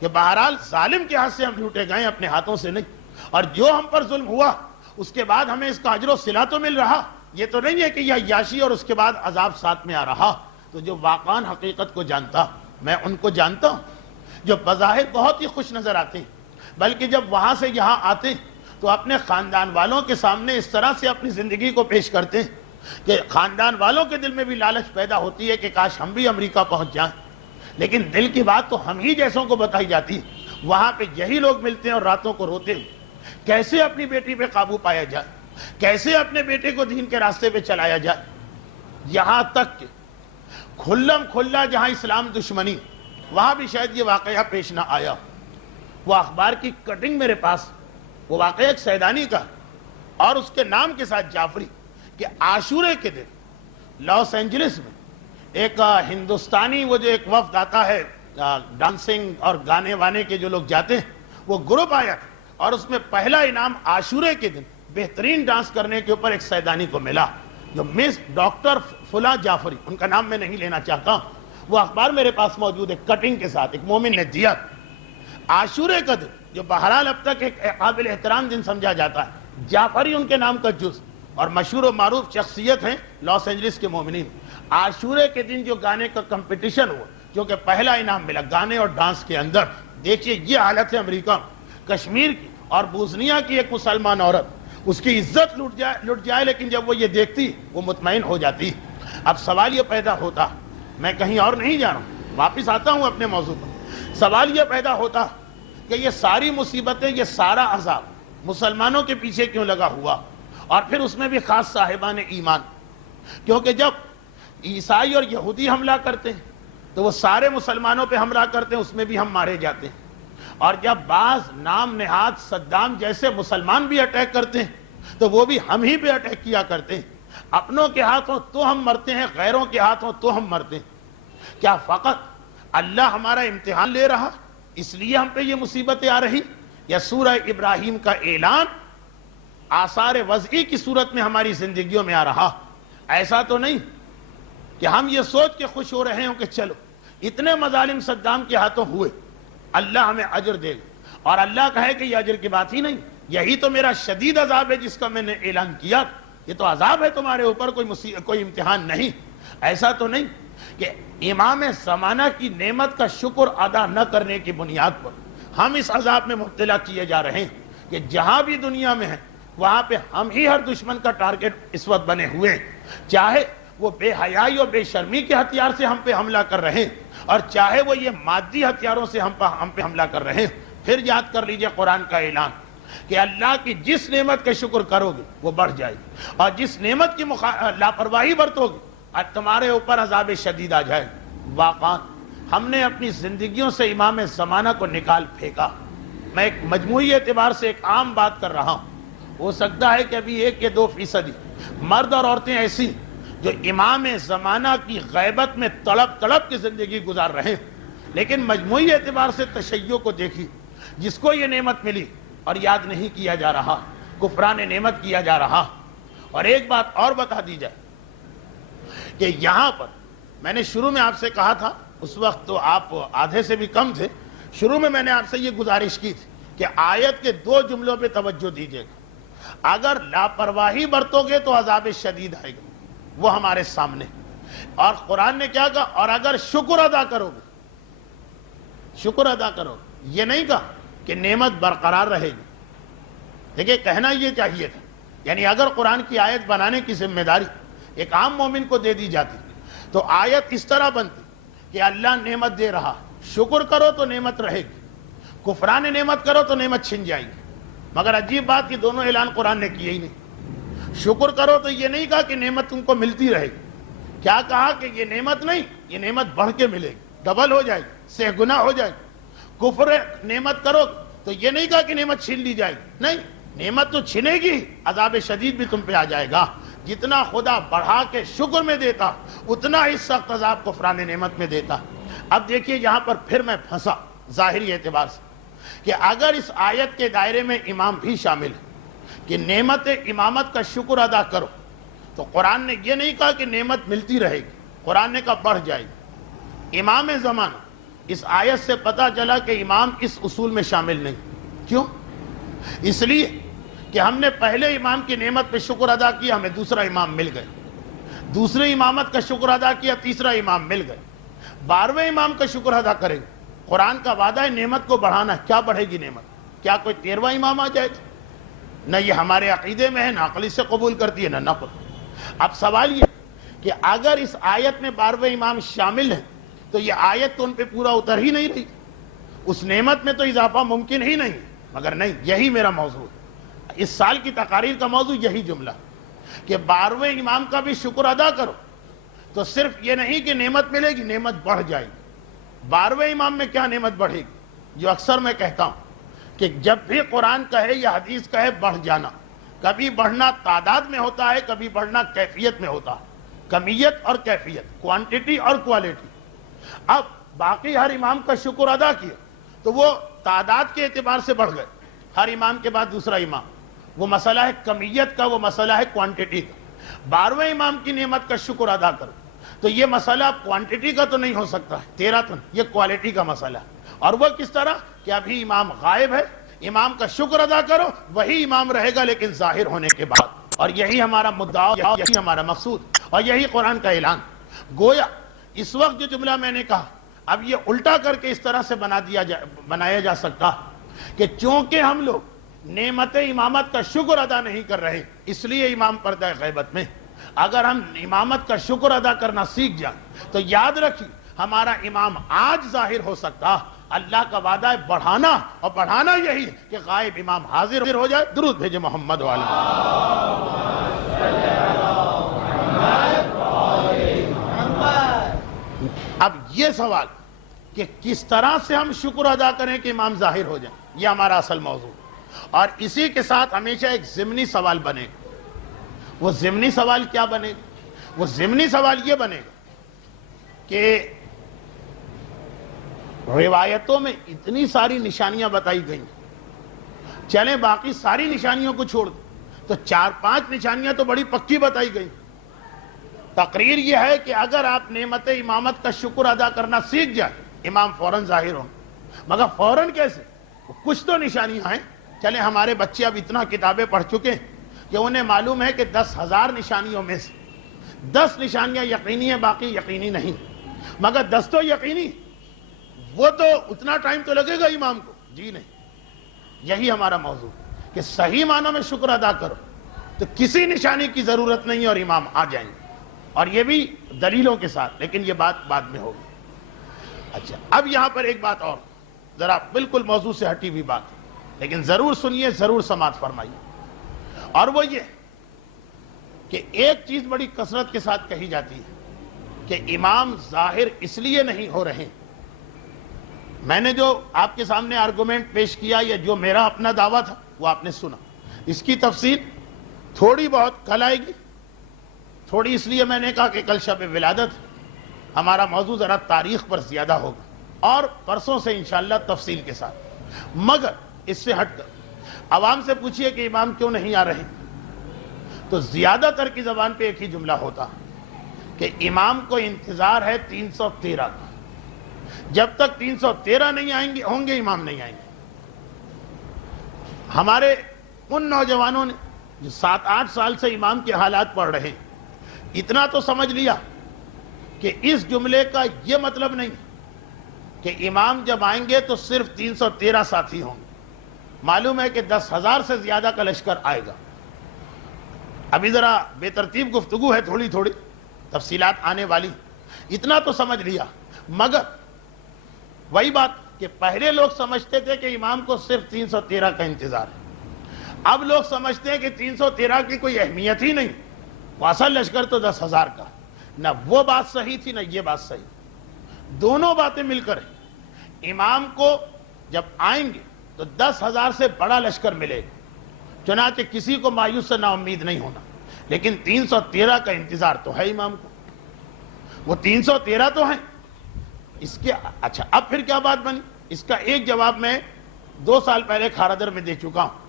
کہ بہرحال ظالم کے ہاتھ سے ہم لوٹے گئے، اپنے ہاتھوں سے نہیں. اور جو ہم پر ظلم ہوا اس کے بعد ہمیں اس کا اجر و صلہ تو مل رہا، یہ تو نہیں ہے کہ یہ عیاشی اور اس کے بعد عذاب ساتھ میں آ رہا. تو جو واقعاً حقیقت کو جانتا، میں ان کو جانتا ہوں جو بظاہر بہت ہی خوش نظر آتے ہیں، بلکہ جب وہاں سے یہاں آتے ہیں تو اپنے خاندان والوں کے سامنے اس طرح سے اپنی زندگی کو پیش کرتے ہیں کہ خاندان والوں کے دل میں بھی لالچ پیدا ہوتی ہے کہ کاش ہم بھی امریکہ پہنچ جائیں. لیکن دل کی بات تو ہم ہی جیسوں کو بتائی جاتی ہے. وہاں پہ یہی لوگ ملتے ہیں اور راتوں کو روتے ہیں کیسے اپنی بیٹی پہ قابو پایا جائے، کیسے اپنے بیٹے کو دین کے راستے پہ چلایا جائے. یہاں تک کہ کھلم کھلا جہاں اسلام دشمنی، وہاں بھی شاید یہ واقعہ پیش نہ آیا۔ وہ اخبار کی کٹنگ میرے پاس، وہ واقعہ ایک سیدانی کا اور اس کے نام کے ساتھ جعفری، کہ عاشورے کے دن لاس اینجلس میں ایک ہندوستانی، وہ جو ایک وفد آتا ہے ڈانسنگ اور گانے وانے کے جو لوگ جاتے ہیں، وہ گروپ آیا تھا اور اس میں پہلا انعام عاشورے کے دن بہترین ڈانس کرنے کے اوپر ایک سیدانی کو ملا، جو مس ڈاکٹر فلاں جعفری، ان کا نام میں نہیں لینا چاہتا، وہ اخبار میرے پاس موجود ہے کٹنگ کے ساتھ، ایک مومن نے دیا۔ عاشورے کا دن جو بہرحال اب تک ایک قابل احترام دن سمجھا جاتا ہے، جعفری ان کے نام کا جز اور مشہور و معروف شخصیت ہیں لاس اینجلس کے مومنین۔ عاشورے کے دن جو گانے کا کمپٹیشن ہوا، جو کہ پہلا انعام ملا گانے اور ڈانس کے اندر، دیکھیے یہ حالت ہے امریکہ، کشمیر کی اور بوسنیا کی ایک مسلمان عورت، اس کی عزت لٹ جائے لیکن جب وہ یہ دیکھتی وہ مطمئن ہو جاتی۔ اب سوال یہ پیدا ہوتا، میں کہیں اور نہیں جا رہا ہوں، واپس آتا ہوں اپنے موضوع پر، سوال یہ پیدا ہوتا کہ یہ ساری مصیبتیں، یہ سارا عذاب مسلمانوں کے پیچھے کیوں لگا ہوا، اور پھر اس میں بھی خاص صاحبان ایمان، کیونکہ جب عیسائی اور یہودی حملہ کرتے ہیں تو وہ سارے مسلمانوں پہ حملہ کرتے ہیں، اس میں بھی ہم مارے جاتے ہیں، اور جب بعض نام نہاد صدام جیسے مسلمان بھی اٹیک کرتے ہیں تو وہ بھی ہم ہی پہ اٹیک کیا کرتے ہیں، اپنوں کے ہاتھوں تو ہم مرتے ہیں، غیروں کے ہاتھوں تو ہم مرتے ہیں۔ کیا فقط اللہ ہمارا امتحان لے رہا اس لیے ہم پہ یہ مصیبتیں آ رہی، یا سورہ ابراہیم کا اعلان آثار وضعی کی صورت میں ہماری زندگیوں میں آ رہا؟ ایسا تو نہیں کہ ہم یہ سوچ کے خوش ہو رہے ہوں کہ چلو اتنے مظالم صدام کے ہاتھوں ہوئے، اللہ ہمیں اجر دے گا، اور اللہ کہے کہ یہ اجر کی بات ہی نہیں، یہی تو میرا شدید عذاب ہے جس کا میں نے اعلان کیا، یہ تو عذاب ہے تمہارے اوپر، کوئی امتحان نہیں۔ ایسا تو نہیں کہ امام زمانہ کی نعمت کا شکر ادا نہ کرنے کی بنیاد پر ہم اس عذاب میں مبتلا کیے جا رہے ہیں کہ جہاں بھی دنیا میں ہیں وہاں پہ ہم ہی ہر دشمن کا ٹارگٹ اس وقت بنے ہوئے ہیں، چاہے وہ بے حیائی اور بے شرمی کے ہتھیار سے ہم پہ حملہ کر رہے ہیں، اور چاہے وہ یہ مادی ہتھیاروں سے ہم پہ حملہ کر رہے ہیں۔ پھر یاد کر لیجئے قرآن کا اعلان کہ اللہ کی جس نعمت کا شکر کرو گے وہ بڑھ جائے گی، اور جس نعمت کی لاپرواہی برتو گے آج تمہارے اوپر عذاب شدید آ جائے گا۔ واقعا ہم نے اپنی زندگیوں سے امام زمانہ کو نکال پھینکا۔ میں ایک مجموعی اعتبار سے ایک عام بات کر رہا ہوں، ہو سکتا ہے کہ ابھی 1 یا 2% مرد اور عورتیں ایسی جو امام زمانہ کی غیبت میں تڑپ کی زندگی گزار رہے ہیں، لیکن مجموعی اعتبار سے تشیع کو دیکھی، جس کو یہ نعمت ملی اور یاد نہیں کیا جا رہا، کفران نعمت کیا جا رہا۔ اور ایک بات اور بتا دی جائے کہ یہاں پر میں نے شروع میں آپ سے کہا تھا، اس وقت تو آپ آدھے سے بھی کم تھے، شروع میں نے آپ سے یہ گزارش کی تھی کہ آیت کے 2 جملوں پہ توجہ دیجیے گا، اگر لاپرواہی برتو گے تو عذاب شدید آئے گا، وہ ہمارے سامنے، اور قرآن نے کیا کہا، اور اگر شکر ادا کرو گے، شکر ادا کرو گے، یہ نہیں کہا کہ نعمت برقرار رہے گی۔ دیکھیں کہنا یہ چاہیے تھا، یعنی اگر قرآن کی آیت بنانے کی ذمہ داری ایک عام مومن کو دے دی جاتی تو آیت اس طرح بنتی کہ اللہ نعمت دے رہا، شکر کرو تو نعمت رہے گی، کفران نعمت کرو تو نعمت چھن جائے گی۔ مگر عجیب بات کہ دونوں اعلان قرآن نے کیے ہی نہیں۔ شکر کرو تو یہ نہیں کہا کہ نعمت تم کو ملتی رہے گی، کیا کہا کہ یہ نعمت نہیں، یہ نعمت بڑھ کے ملے گی، ڈبل ہو جائے گی، 100 گنا ہو جائے گی۔ کفر نعمت کرو تو یہ نہیں کہا کہ نعمت چھین لی جائے گی، نہیں، نعمت تو چھنے گی، عذاب شدید بھی تم پہ آ جائے گا۔ جتنا خدا بڑھا کے شکر میں دیتا اتنا ہی سخت عذاب کفران نعمت میں دیتا۔ اب دیکھیے یہاں پر پھر میں پھنسا ظاہری اعتبار سے کہ اگر اس آیت کے دائرے میں امام بھی شامل ہے کہ نعمت امامت کا شکر ادا کرو، تو قرآن نے یہ نہیں کہا کہ نعمت ملتی رہے گی، قرآن نے کہا بڑھ جائے گی۔ امام زمانہ، اس آیت سے پتہ چلا کہ امام اس اصول میں شامل نہیں۔ کیوں؟ اس لیے کہ ہم نے پہلے امام کی نعمت پہ شکر ادا کیا، ہمیں دوسرا امام مل گئے، دوسرے امامت کا شکر ادا کیا، تیسرا امام مل گئے، 12ویں امام کا شکر ادا کریں گے۔ قرآن کا وعدہ ہے نعمت کو بڑھانا ہے، کیا بڑھے گی نعمت؟ کیا کوئی 13واں امام آ جائے گا؟ نہ یہ ہمارے عقیدے میں ہے، نہ عقل سے قبول کرتی ہے، نہ نقل۔ اب سوال یہ کہ اگر اس آیت میں 12ویں امام شامل ہیں تو یہ آیت تو ان پہ پورا اتر ہی نہیں رہی، اس نعمت میں تو اضافہ ممکن ہی نہیں۔ مگر نہیں، یہی میرا موضوع ہے، اس سال کی تقاریر کا موضوع یہی جملہ کہ 12ویں امام کا بھی شکر ادا کرو، تو صرف یہ نہیں کہ نعمت ملے گی، نعمت بڑھ جائے گی۔ 12ویں امام میں کیا نعمت بڑھے گی؟ جو اکثر میں کہتا ہوں کہ جب بھی قرآن کہے یا حدیث کہے بڑھ جانا، کبھی بڑھنا تعداد میں ہوتا ہے، کبھی بڑھنا کیفیت میں ہوتا ہے، کمیت اور کیفیت، کوانٹٹی اور کوالٹی۔ اب باقی ہر امام کا شکر ادا کیا تو وہ تعداد کے اعتبار سے بڑھ گئے، ہر امام کے بعد دوسرا امام، وہ مسئلہ ہے کمیت کا، وہ مسئلہ ہے کوانٹٹی کا۔ 12ویں امام کی نعمت کا شکر ادا کرو تو یہ مسئلہ کوانٹٹی کا تو نہیں ہو سکتا ہے، 13 تو نہیں، یہ کوالٹی کا مسئلہ ہے۔ اور وہ کس طرح کہ ابھی امام غائب ہے، امام کا شکر ادا کرو، وہی امام رہے گا لیکن ظاہر ہونے کے بعد۔ اور یہی ہمارا مدعا، یہی ہمارا مقصود، اور یہی قرآن کا اعلان۔ گویا اس وقت جو جملہ میں نے کہا اب یہ الٹا کر کے اس طرح سے بنایا جا سکتا کہ چونکہ ہم لوگ نعمت امامت کا شکر ادا نہیں کر رہے اس لیے امام پردہ غیبت میں۔ اگر ہم امامت کا شکر ادا کرنا سیکھ جائیں تو یاد رکھیے ہمارا امام آج ظاہر ہو سکتا۔ اللہ کا وعدہ ہے بڑھانا، اور بڑھانا یہی ہے کہ غائب امام حاضر ہو جائے۔ درود بھیجے محمد والا۔ اب یہ سوال کہ کس طرح سے ہم شکر ادا کریں کہ امام ظاہر ہو جائیں، یہ ہمارا اصل موضوع۔ اور اسی کے ساتھ ہمیشہ ایک ضمنی سوال بنے گا۔ وہ ضمنی سوال کیا بنے گا؟ وہ ضمنی سوال یہ بنے گا کہ روایتوں میں اتنی ساری نشانیاں بتائی گئیں، چلیں باقی ساری نشانیوں کو چھوڑ دیں تو 4-5 نشانیاں تو بڑی پکی بتائی گئیں۔ تقریر یہ ہے کہ اگر آپ نعمت امامت کا شکر ادا کرنا سیکھ جائیں امام فوراً ظاہر ہوں، مگر فوراً کیسے؟ کچھ تو نشانیاں ہیں۔ چلیں ہمارے بچے اب اتنا کتابیں پڑھ چکے ہیں کہ انہیں معلوم ہے کہ 10,000 نشانیوں میں سے 10 نشانیاں یقینی ہیں، باقی یقینی نہیں، مگر 10 تو یقینی، وہ تو اتنا ٹائم تو لگے گا امام کو، جی نہیں۔ یہی ہمارا موضوع کہ صحیح معنوں میں شکر ادا کرو تو کسی نشانی کی ضرورت نہیں اور امام آ جائیں گے، اور یہ بھی دلیلوں کے ساتھ، لیکن یہ بات بعد میں ہوگی۔ اچھا، اب یہاں پر ایک بات اور، ذرا بالکل موضوع سے ہٹی ہوئی بات، لیکن ضرور سنیے، ضرور سماعت فرمائیے، اور وہ یہ کہ ایک چیز بڑی کثرت کے ساتھ کہی جاتی ہے کہ امام ظاہر اس لیے نہیں ہو رہے۔ میں نے جو آپ کے سامنے آرگومنٹ پیش کیا یا جو میرا اپنا دعویٰ تھا وہ آپ نے سنا، اس کی تفصیل تھوڑی بہت کل آئے گی۔ تھوڑی اس لیے میں نے کہا کہ کل شب ولادت، ہمارا موضوع ذرا تاریخ پر زیادہ ہوگا، اور پرسوں سے انشاءاللہ تفصیل کے ساتھ۔ مگر اس سے ہٹ کر عوام سے پوچھئے کہ امام کیوں نہیں آ رہے، تو زیادہ تر کی زبان پہ ایک ہی جملہ ہوتا کہ امام کو انتظار ہے 313 کا، جب تک 313 نہیں آئیں گے ہوں گے امام نہیں آئیں گے۔ ہمارے ان نوجوانوں نے جو 7-8 سال سے امام کے حالات پڑھ رہے ہیں، اتنا تو سمجھ لیا کہ اس جملے کا یہ مطلب نہیں کہ امام جب آئیں گے تو صرف 313 ساتھی ہوں گے۔ معلوم ہے کہ 10,000 سے زیادہ کا لشکر آئے گا۔ ابھی ذرا بے ترتیب گفتگو ہے، تھوڑی تھوڑی تفصیلات آنے والی، اتنا تو سمجھ لیا۔ مگر وہی بات کہ پہلے لوگ سمجھتے تھے کہ امام کو صرف 313 کا انتظار ہے، اب لوگ سمجھتے ہیں کہ 313 کی کوئی اہمیت ہی نہیں، وہ اصل لشکر تو 10,000 کا۔ نہ وہ بات صحیح تھی نہ یہ بات صحیح، دونوں باتیں مل کر ہیں۔ امام کو جب آئیں گے تو 10,000 سے بڑا لشکر ملے گا، چنانچہ کسی کو مایوس سے نا امید نہیں ہونا، لیکن 313 کا انتظار تو ہے امام کو، وہ 313 تو ہیں۔ اس کے اچھا اب پھر کیا بات بنی؟ اس کا ایک جواب میں 2 سال پہلے کھارادر میں دے چکا ہوں،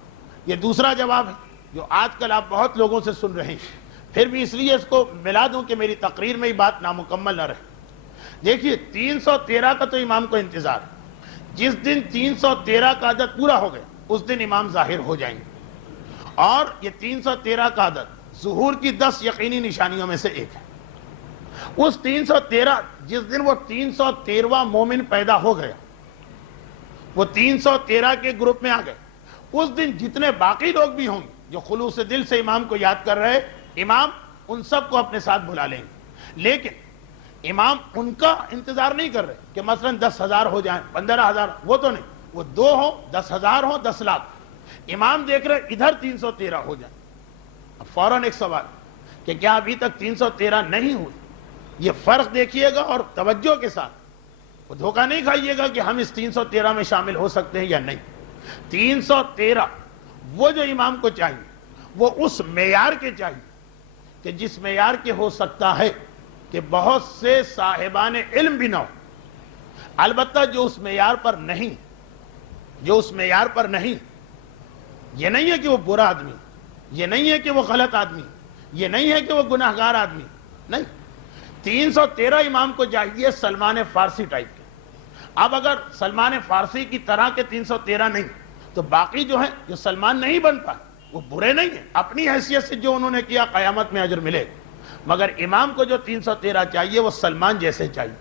یہ دوسرا جواب ہے جو آج کل آپ بہت لوگوں سے سن رہے ہیں، پھر بھی اس لیے اس کو ملا دوں کہ میری تقریر میں ہی بات نامکمل نہ رہے۔ دیکھیے 313 کا تو امام کو انتظار ہے، جس دن 313 کا عدد پورا ہو گیا اس دن امام ظاہر ہو جائیں گے، اور یہ 313 کا عدد ظہور کی 10 یقینی نشانیوں میں سے ایک ہے۔ اس 313 جس دن وہ 313واں مومن پیدا ہو گیا، وہ 313 کے گروپ میں آ گئے، اس دن جتنے باقی لوگ بھی ہوں گے جو خلوص دل سے امام کو یاد کر رہے، امام ان سب کو اپنے ساتھ بلا لیں گے۔ لیکن امام ان کا انتظار نہیں کر رہے کہ مثلا 10,000 ہو جائیں، 15,000، وہ تو نہیں، وہ 2 ہوں، 10,000 ہوں، 10 لاکھ، امام دیکھ رہے ادھر 313 ہو جائیں۔ اب فوراً ایک سوال کہ کیا ابھی تک 313 نہیں ہوئی؟ یہ فرق دیکھیے گا اور توجہ کے ساتھ، وہ دھوکہ نہیں کھائیے گا کہ ہم اس 313 میں شامل ہو سکتے ہیں یا نہیں۔ 313 وہ جو امام کو چاہیے وہ اس معیار کے چاہیے کہ جس معیار کے ہو سکتا ہے کہ بہت سے صاحبان علم بھی نہ ہو، البتہ جو اس معیار پر نہیں، جو اس معیار پر نہیں، یہ نہیں ہے کہ وہ برا آدمی، یہ نہیں ہے کہ وہ غلط آدمی، یہ نہیں ہے کہ وہ گناہگار آدمی، نہیں۔ 313 امام کو چاہیے سلمان فارسی ٹائپ کے۔ اب اگر سلمان فارسی کی طرح کے 313 نہیں تو باقی جو ہیں جو سلمان نہیں بن پائے وہ برے نہیں ہیں، اپنی حیثیت سے جو انہوں نے کیا قیامت میں اجر ملے، مگر امام کو جو 313 چاہیے وہ سلمان جیسے چاہیے۔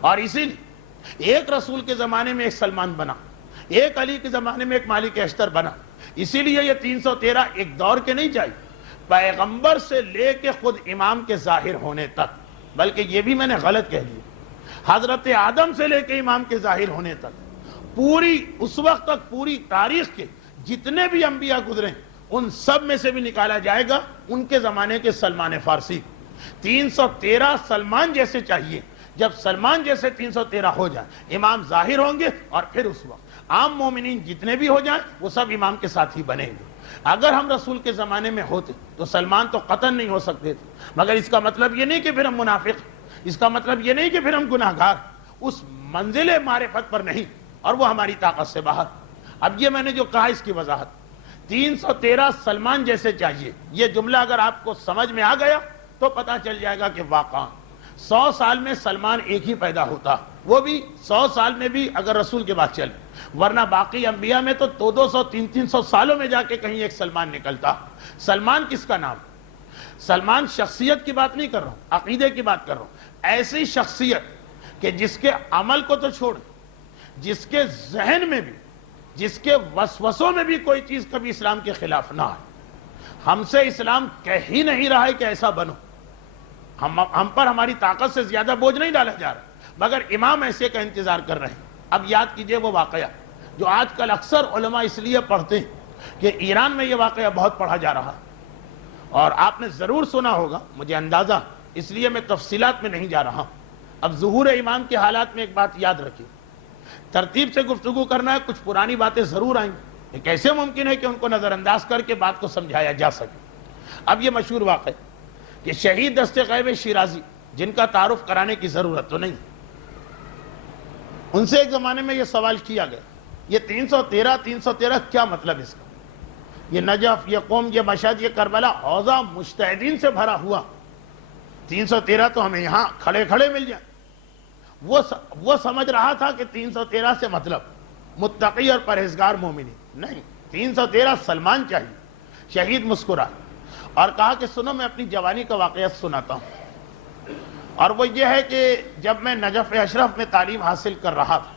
اور اسی لیے ایک رسول کے زمانے میں ایک سلمان بنا، ایک علی کے زمانے میں ایک مالک اشتر بنا، اسی لیے یہ 313 ایک دور کے نہیں چاہیے، پیغمبر سے لے کے خود امام کے ظاہر ہونے تک، بلکہ یہ بھی میں نے غلط کہہ دیا، حضرت آدم سے لے کے امام کے ظاہر ہونے تک، پوری اس وقت تک پوری تاریخ کے جتنے بھی انبیاء گزرے ان سب میں سے بھی نکالا جائے گا ان کے زمانے کے سلمان فارسی۔ 313 سلمان جیسے چاہیے، جب سلمان جیسے 313 ہو جائے امام ظاہر ہوں گے، اور پھر اس وقت عام مومنین جتنے بھی ہو جائیں وہ سب امام کے ساتھ ہی بنیں گے۔ اگر ہم رسول کے زمانے میں ہوتے تو سلمان تو قطعاً نہیں ہو سکتے تھے، مگر اس کا مطلب یہ نہیں کہ پھر ہم منافق، اس کا مطلب یہ نہیں کہ پھر ہم گناہگار، اس منزل معرفت پر نہیں، اور وہ ہماری طاقت سے باہر۔ اب یہ میں نے جو کہا اس کی وضاحت، 313 سلمان جیسے چاہیے، یہ جملہ اگر آپ کو سمجھ میں آ گیا تو پتہ چل جائے گا کہ واقعا 100 سال میں سلمان ایک ہی پیدا ہوتا، وہ بھی 100 سال میں بھی اگر رسول کے بعد چلے، ورنہ باقی انبیاء میں تو 200 300 سالوں میں جا کے کہیں ایک سلمان نکلتا۔ سلمان کس کا نام؟ سلمان شخصیت کی بات نہیں کر رہا ہوں، عقیدے کی بات کر رہا ہوں، ایسی شخصیت کہ جس کے عمل کو تو چھوڑ، جس کے ذہن میں بھی، جس کے وسوسوں میں بھی کوئی چیز کبھی اسلام کے خلاف نہ آئے۔ ہم سے اسلام کہہ ہی نہیں رہا ہے کہ ایسا بنو، ہم پر ہماری طاقت سے زیادہ بوجھ نہیں ڈالا جا رہا، مگر امام ایسے کا انتظار کر رہے ہیں۔ اب یاد کیجئے وہ واقعہ جو آج کل اکثر علماء اس لیے پڑھتے ہیں کہ ایران میں یہ واقعہ بہت پڑھا جا رہا، اور آپ نے ضرور سنا ہوگا، مجھے اندازہ، اس لیے میں تفصیلات میں نہیں جا رہا۔ اب ظہور امام کے حالات میں ایک بات یاد رکھیے، ترتیب سے گفتگو کرنا ہے، کچھ پرانی باتیں ضرور آئیں گی، کیسے ممکن ہے کہ ان کو نظر انداز کر کے بات کو سمجھایا جا سکے۔ اب یہ مشہور واقعہ کہ شہید دست غیب شیرازی، جن کا تعارف کرانے کی ضرورت تو نہیں، ان سے ایک زمانے میں یہ سوال کیا گیا، یہ 313 کیا مطلب اس کا؟ یہ نجف، یہ قوم، یہ مشہد، یہ کربلا، حوضہ مجتہدین سے بھرا ہوا، 313 تو ہمیں یہاں کھڑے کھڑے مل جائیں۔ وہ سمجھ رہا تھا کہ 313 سے مطلب متقی اور پرہیزگار مومنین، نہیں، 313 سلمان چاہیے۔ شہید مسکرا اور کہا کہ سنو، میں اپنی جوانی کا واقعہ سناتا ہوں، اور وہ یہ ہے کہ جب میں نجف اشرف میں تعلیم حاصل کر رہا تھا،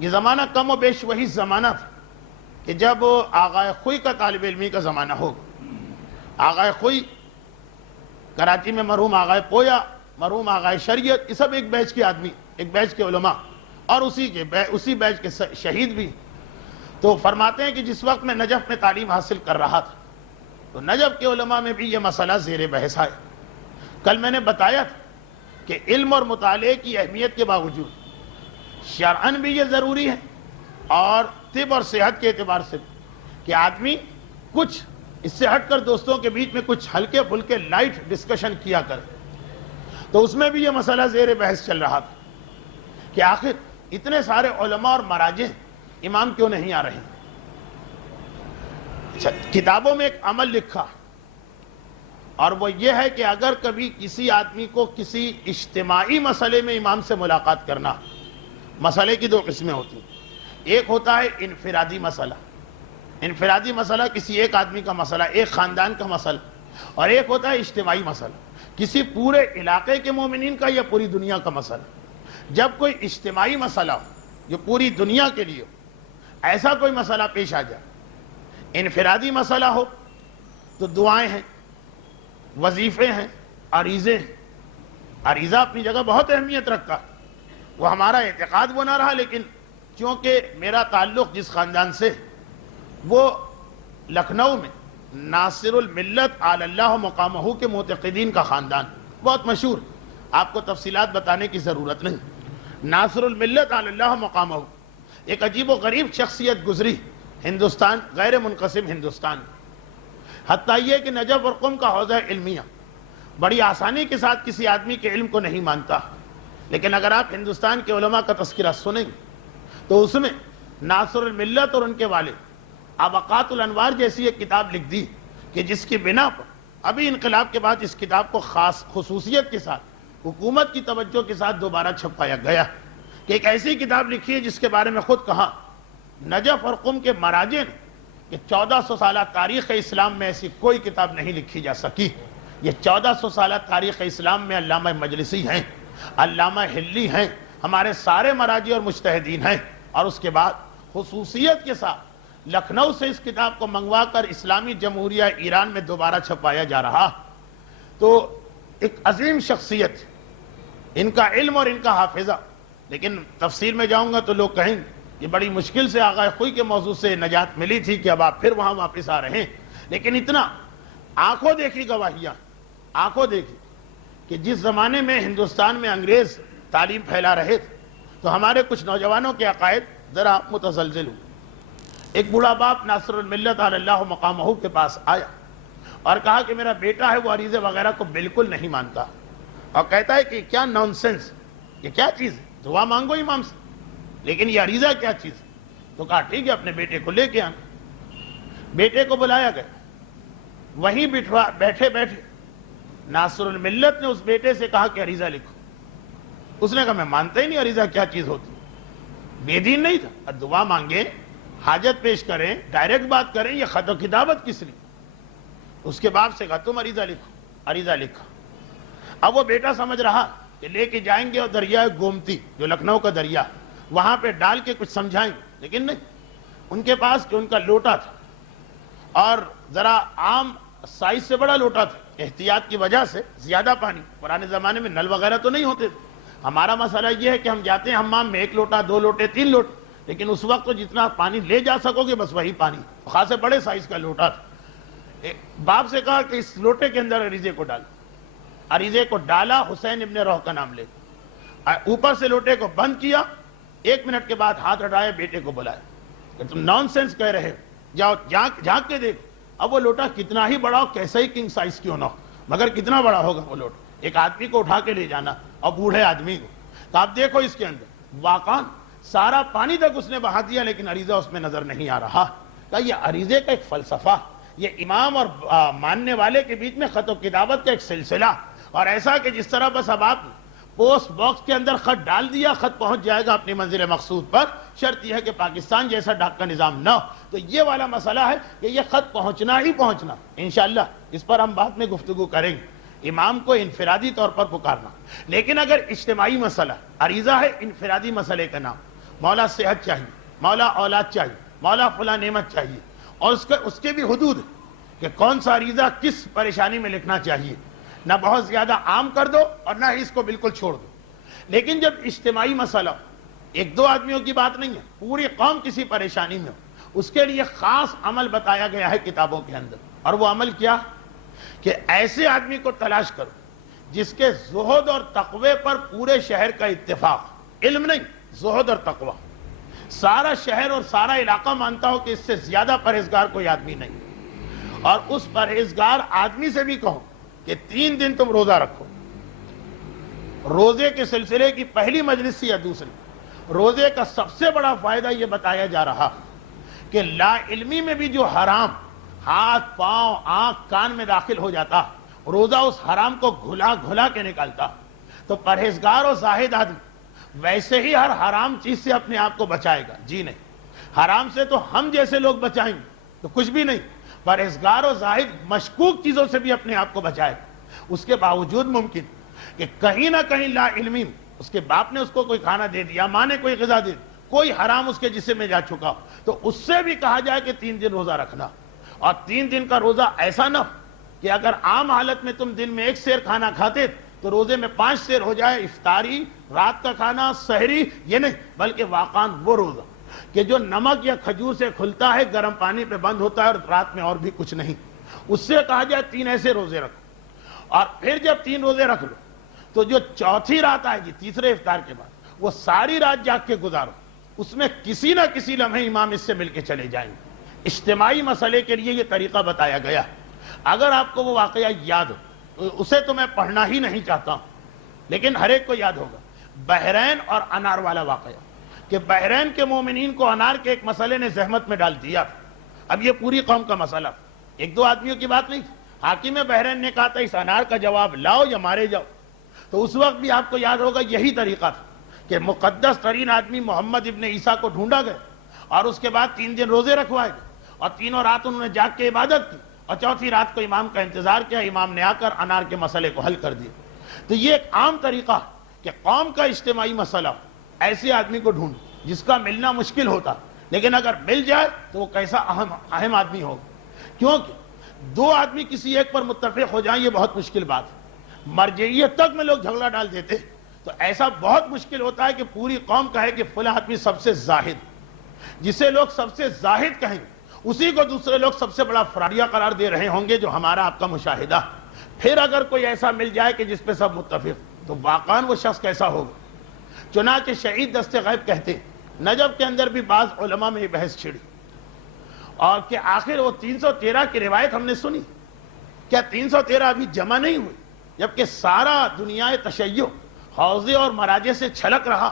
یہ زمانہ کم و بیش وہی زمانہ تھا کہ جب آغائے خوئی کا طالب علمی کا زمانہ ہوگا۔ آغائے خوئی کراچی میں مرحوم آغائے پویا، مرحوم آغائے شریعت، یہ سب ایک بیچ کے آدمی، ایک بیچ کے علماء، اور اسی بیچ کے شہید بھی۔ تو فرماتے ہیں کہ جس وقت میں نجف میں تعلیم حاصل کر رہا تھا تو نجف کے علماء میں بھی یہ مسئلہ زیر بحث آیا۔ کل میں نے بتایا تھا کہ علم اور مطالعے کی اہمیت کے باوجود شرعاً بھی یہ ضروری ہے، اور طب اور صحت کے اعتبار سے کہ آدمی کچھ اس سے ہٹ کر دوستوں کے بیچ میں کچھ ہلکے پھلکے لائٹ ڈسکشن کیا کرے۔ تو اس میں بھی یہ مسئلہ زیر بحث چل رہا تھا کہ آخر اتنے سارے علماء اور مراجع امام کیوں نہیں آ رہے؟ کتابوں میں ایک عمل لکھا، اور وہ یہ ہے کہ اگر کبھی کسی آدمی کو کسی اجتماعی مسئلے میں امام سے ملاقات کرنا، مسئلے کی دو قسمیں ہوتی ہیں، ایک ہوتا ہے انفرادی مسئلہ، انفرادی مسئلہ کسی ایک آدمی کا مسئلہ، ایک خاندان کا مسئلہ، اور ایک ہوتا ہے اجتماعی مسئلہ، کسی پورے علاقے کے مومنین کا یا پوری دنیا کا مسئلہ۔ جب کوئی اجتماعی مسئلہ ہو جو پوری دنیا کے لیے ہو، ایسا کوئی مسئلہ پیش آ جائے، انفرادی مسئلہ ہو تو دعائیں ہیں، وظیفے ہیں، عریضے ہیں۔ عریضہ اپنی جگہ بہت اہمیت رکھا، وہ ہمارا اعتقاد وہ نہ رہا، لیکن چونکہ میرا تعلق جس خاندان سے، وہ لکھنؤ میں ناصر الملت علی اللہ مقامہ کے معتقدین کا خاندان، بہت مشہور، آپ کو تفصیلات بتانے کی ضرورت نہیں. ناصر الملت علی اللہ مقامہ، ایک عجیب و غریب شخصیت گزری ہندوستان، غیر منقسم ہندوستان. حتیٰ یہ کہ نجف اور قم کا حوزہ علمیہ بڑی آسانی کے ساتھ کسی آدمی کے علم کو نہیں مانتا، لیکن اگر آپ ہندوستان کے علماء کا تذکرہ سنیں تو اس میں ناصر الملت اور ان کے والد ابقات الانوار جیسی ایک کتاب لکھ دی کہ جس کی بنا پر ابھی انقلاب کے بعد اس کتاب کو خاص خصوصیت کے ساتھ حکومت کی توجہ کے ساتھ دوبارہ چھپایا گیا کہ ایک ایسی کتاب لکھی ہے جس کے بارے میں خود کہا نجف اور قم کے مراجع نے کہ 1400 سالہ تاریخ اسلام میں ایسی کوئی کتاب نہیں لکھی جا سکی. یہ 1400 سالہ تاریخ اسلام میں علامہ مجلسی ہیں، علامہ حلی ہیں، ہمارے سارے مراجع اور مجتہدین ہیں. اور اس کے بعد خصوصیت کے ساتھ لکھنؤ سے اس کتاب کو منگوا کر اسلامی جمہوریہ ایران میں دوبارہ چھپایا جا رہا. تو ایک عظیم شخصیت، ان کا علم اور ان کا حافظہ. لیکن تفصیل میں جاؤں گا تو لوگ کہیں یہ بڑی مشکل سے آغا خوئی کے موضوع سے نجات ملی تھی کہ اب آپ پھر وہاں واپس آ رہے ہیں. لیکن اتنا آنکھوں دیکھی گواہیاں، آنکھوں دیکھی کہ جس زمانے میں ہندوستان میں انگریز تعلیم پھیلا رہے تھے تو ہمارے کچھ نوجوانوں کے عقائد ذرا متزلزل ہوئے. ایک بوڑھا باپ ناصر الملت علی اللہ مقامہ کے پاس آیا اور کہا کہ میرا بیٹا ہے وہ عریضے وغیرہ کو بالکل نہیں مانتا اور کہتا ہے کہ کیا نانسنس، یہ کیا چیز ہے، دعا مانگو امام سے، لیکن یہ عریضہ کیا چیز ہے. تو کہا ٹھیک ہے اپنے بیٹے کو لے کے آنا. بیٹے کو بلایا گیا، وہیں بیٹھے ناصر الملت نے اس بیٹے سے کہا کہ عریضہ لکھو. اس نے کہا میں مانتا ہی نہیں عریضہ کیا چیز ہوتی. بے دین نہیں تھا، دعا مانگے، حاجت پیش کریں، ڈائریکٹ بات کریں، یہ خط و کتابت کس لیے. اس کے باپ سے کہا تم عریضہ لکھو. عریضہ لکھا. اب وہ بیٹا سمجھ رہا کہ لے کے جائیں گے اور دریائے گومتی جو لکھنؤ کا دریا وہاں پہ ڈال کے کچھ سمجھائیں گے، لیکن نہیں. ان کے پاس جو ان کا لوٹا تھا اور ذرا عام سائز سے بڑا لوٹا تھا، احتیاط کی وجہ سے زیادہ پانی، پرانے زمانے میں نل وغیرہ تو نہیں ہوتے تھے. ہمارا مسئلہ یہ ہے کہ ہم جاتے ہیں حمام میں 1 لوٹا 2 لوٹے 3 لوٹے، لیکن اس وقت تو جتنا پانی لے جا سکو گے بس وہی پانی. خاصے بڑے سائز کا لوٹا تھا. باپ سے کہا کہ اس لوٹے کے اندر عریضے کو ڈال. عریضے کو ڈالا، حسین ابن روح کا نام لے اوپر سے لوٹے کو بند کیا. 1 منٹ کے بعد ہاتھ ہٹائے، بیٹے کو بلایا کہ تم نان سینس کہہ رہے ہو، جاؤ جھانک کے دیکھ. اب وہ لوٹا کتنا ہی بڑا ہو، کیسا ہی کنگ سائز کیوں نہ ہو، مگر کتنا بڑا ہوگا وہ لوٹا. ایک آدمی کو اٹھا کے لے جانا اور بوڑھے آدمی کو. تو آپ دیکھو اس کے اندر واقعا سارا پانی تک اس نے بہا دیا لیکن عریضہ اس میں نظر نہیں آ رہا. کہ یہ عریضے کا ایک فلسفہ، یہ امام اور ماننے والے کے بیچ میں خط و کتابت کا ایک سلسلہ. اور ایسا کہ جس طرح بس اب آپ پوسٹ باکس کے اندر خط ڈال دیا، خط پہنچ جائے گا اپنی منزل مقصود پر. شرط یہ ہے کہ پاکستان جیسا ڈاک کا نظام نہ ہو. تو یہ والا مسئلہ ہے کہ یہ خط پہنچنا ہی پہنچنا. انشاءاللہ اس پر ہم بعد میں گفتگو کریں گے. امام کو انفرادی طور پر پکارنا، لیکن اگر اجتماعی مسئلہ عریضہ ہے، انفرادی مسئلے کا نام مولا صحت چاہیے، مولا اولاد چاہیے، مولا فلاں نعمت چاہیے، اور اس کے بھی حدود ہے کہ کون سا عریضہ کس پریشانی میں لکھنا چاہیے. نہ بہت زیادہ عام کر دو اور نہ ہی اس کو بالکل چھوڑ دو. لیکن جب اجتماعی مسئلہ 1-2 آدمیوں کی بات نہیں ہے، پوری قوم کسی پریشانی میں ہو، اس کے لیے خاص عمل بتایا گیا ہے کتابوں کے اندر. اور وہ عمل کیا کہ ایسے آدمی کو تلاش کرو جس کے زہد اور تقوی پر پورے شہر کا اتفاق. علم نہیں، زہد اور تقوی. سارا شہر اور سارا علاقہ مانتا ہو کہ اس سے زیادہ پرہیزگار کوئی آدمی نہیں. اور اس پرہیزگار آدمی سے بھی کہو کہ 3 دن تم روزہ رکھو. روزے کے سلسلے کی پہلی مجلس یا دوسری، روزے کا سب سے بڑا فائدہ یہ بتایا جا رہا کہ لا علمی میں بھی جو حرام ہاتھ پاؤں آنکھ کان میں داخل ہو جاتا، روزہ اس حرام کو گھلا کے نکالتا. تو پرہیزگار اور زاہد آدمی ویسے ہی ہر حرام چیز سے اپنے آپ کو بچائے گا. جی نہیں، حرام سے تو ہم جیسے لوگ بچائیں گے تو کچھ بھی نہیں. پرہیزگار اور زاہد مشکوک چیزوں سے بھی اپنے آپ کو بچائے گا. اس کے باوجود ممکن کہ کہیں نہ کہیں لا علمی اس کے باپ نے اس کو کوئی کھانا دے دیا، ماں نے کوئی غذا دے دی، کوئی حرام اس کے جسم میں جا چکا، تو اس سے بھی کہا جائے کہ 3 دن روزہ رکھنا. اور 3 دن کا روزہ ایسا نہ ہو کہ اگر عام حالت میں تم دن میں 1 سیر کھانا کھاتے تو روزے میں 5 سیر ہو جائے، افطاری، رات کا کھانا، سحری. یہ نہیں، بلکہ واقعاً وہ روزہ کہ جو نمک یا کھجور سے کھلتا ہے، گرم پانی پہ بند ہوتا ہے اور رات میں اور بھی کچھ نہیں، اس سے کہا جائے 3 ایسے روزے رکھو. اور پھر جب 3 روزے رکھ لو تو جو چوتھی رات آئے گی تیسرے افطار کے بعد، وہ ساری رات جاگ کے گزارو، اس میں کسی نہ کسی لمحے امام اس سے مل کے چلے جائیں گے۔ اجتماعی مسئلے کے لیے یہ طریقہ بتایا گیا۔ اگر آپ کو وہ واقعہ یاد ہو، اسے تو میں پڑھنا ہی نہیں چاہتا ہوں، لیکن ہر ایک کو یاد ہوگا، بحرین اور انار والا واقعہ، کہ بحرین کے مومنین کو انار کے ایک مسئلے نے زحمت میں ڈال دیا۔ اب یہ پوری قوم کا مسئلہ، ایک دو آدمیوں کی بات نہیں، حاکم بحرین نے کہا تھا اس انار کا جواب لاؤ یا مارے جاؤ۔ تو اس وقت بھی آپ کو یاد ہوگا یہی طریقہ تھا کہ مقدس ترین آدمی محمد ابن عیسیٰ کو ڈھونڈا گیا، اور اس کے بعد 3 دن روزے رکھوائے گئے، اور تینوں رات انہوں نے جاگ کے عبادت کی، اور چوتھی رات کو امام کا انتظار کیا، امام نے آ کر انار کے مسئلے کو حل کر دیا۔ تو یہ ایک عام طریقہ ہے کہ قوم کا اجتماعی مسئلہ ایسے آدمی کو ڈھونڈ جس کا ملنا مشکل ہوتا، لیکن اگر مل جائے تو وہ کیسا اہم آدمی ہوگا، کیونکہ 2 آدمی کسی ایک پر متفق ہو جائیں یہ بہت مشکل بات ہے۔ مرجعیت تک میں لوگ جھگڑا ڈال دیتے، تو ایسا بہت مشکل ہوتا ہے کہ پوری قوم کہے کہ فلاں آدمی سب سے زاہد، جسے لوگ سب سے زاہد کہیں اسی کو دوسرے لوگ سب سے بڑا فراڈیا قرار دے رہے ہوں گے، جو ہمارا آپ کا مشاہدہ۔ پھر اگر کوئی ایسا مل جائے کہ جس پہ سب متفق، تو واقعاً وہ شخص کیسا ہوگا۔ چنانچہ شہید دست غیب کہتے ہیں، نجف کے اندر بھی بعض علماء میں یہ بحث چھڑی، اور کہ آخر وہ 313 کی روایت ہم نے سنی، کیا 313 ابھی جمع نہیں ہوئی، جبکہ سارا دنیا تشیع حوضے اور مراجع سے چھلک رہا۔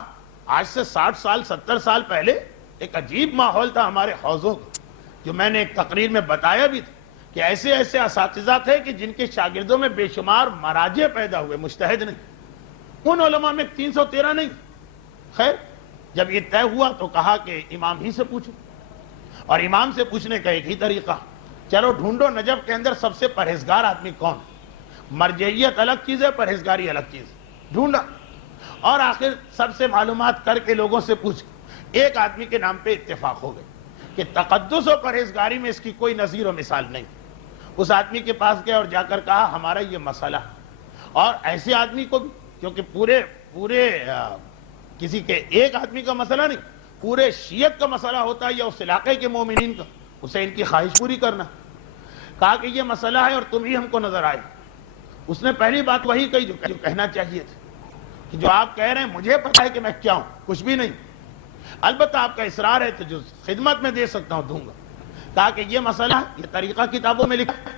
آج سے 60 سال 70 سال پہلے ایک عجیب ماحول تھا ہمارے حوضوں کا، جو میں نے ایک تقریر میں بتایا بھی تھا کہ ایسے ایسے اساتذہ تھے کہ جن کے شاگردوں میں بے شمار مراجع پیدا ہوئے، مجتہد نہیں۔ ان علماء میں 313 نہیں۔ خیر، جب یہ طے ہوا تو کہا کہ امام ہی سے پوچھو، اور امام سے پوچھنے کا ایک ہی طریقہ، چلو ڈھونڈو نجف کے اندر سب سے پرہیزگار آدمی کون۔ مرجعیت الگ چیز ہے، پرہیزگاری الگ چیز ہے۔ ڈھونڈا، اور آخر سب سے معلومات کر کے لوگوں سے پوچھ ایک آدمی کے نام پہ اتفاق ہو گئے کہ تقدس و پرہیزگاری میں اس کی کوئی نظیر و مثال نہیں۔ اس آدمی کے پاس گیا اور جا کر کہا ہمارا یہ مسئلہ، اور ایسے آدمی کو بھی، کیونکہ پورے کسی کے ایک آدمی کا مسئلہ نہیں، پورے شیعت کا مسئلہ ہوتا ہے یا اس علاقے کے مومنین کا، اسے ان کی خواہش پوری کرنا۔ کہا کہ یہ مسئلہ ہے اور تم ہی ہم کو نظر آئے۔ اس نے پہلی بات وہی کہی جو کہنا چاہیے تھا، کہ جو آپ کہہ رہے ہیں مجھے پتہ ہے کہ میں کیا ہوں، کچھ بھی نہیں، البتہ آپ کا اصرار ہے تو جو خدمت میں دے سکتا ہوں دوں گا۔ کہا کہ یہ مسئلہ ہے، یہ طریقہ کتابوں میں لکھا ہے،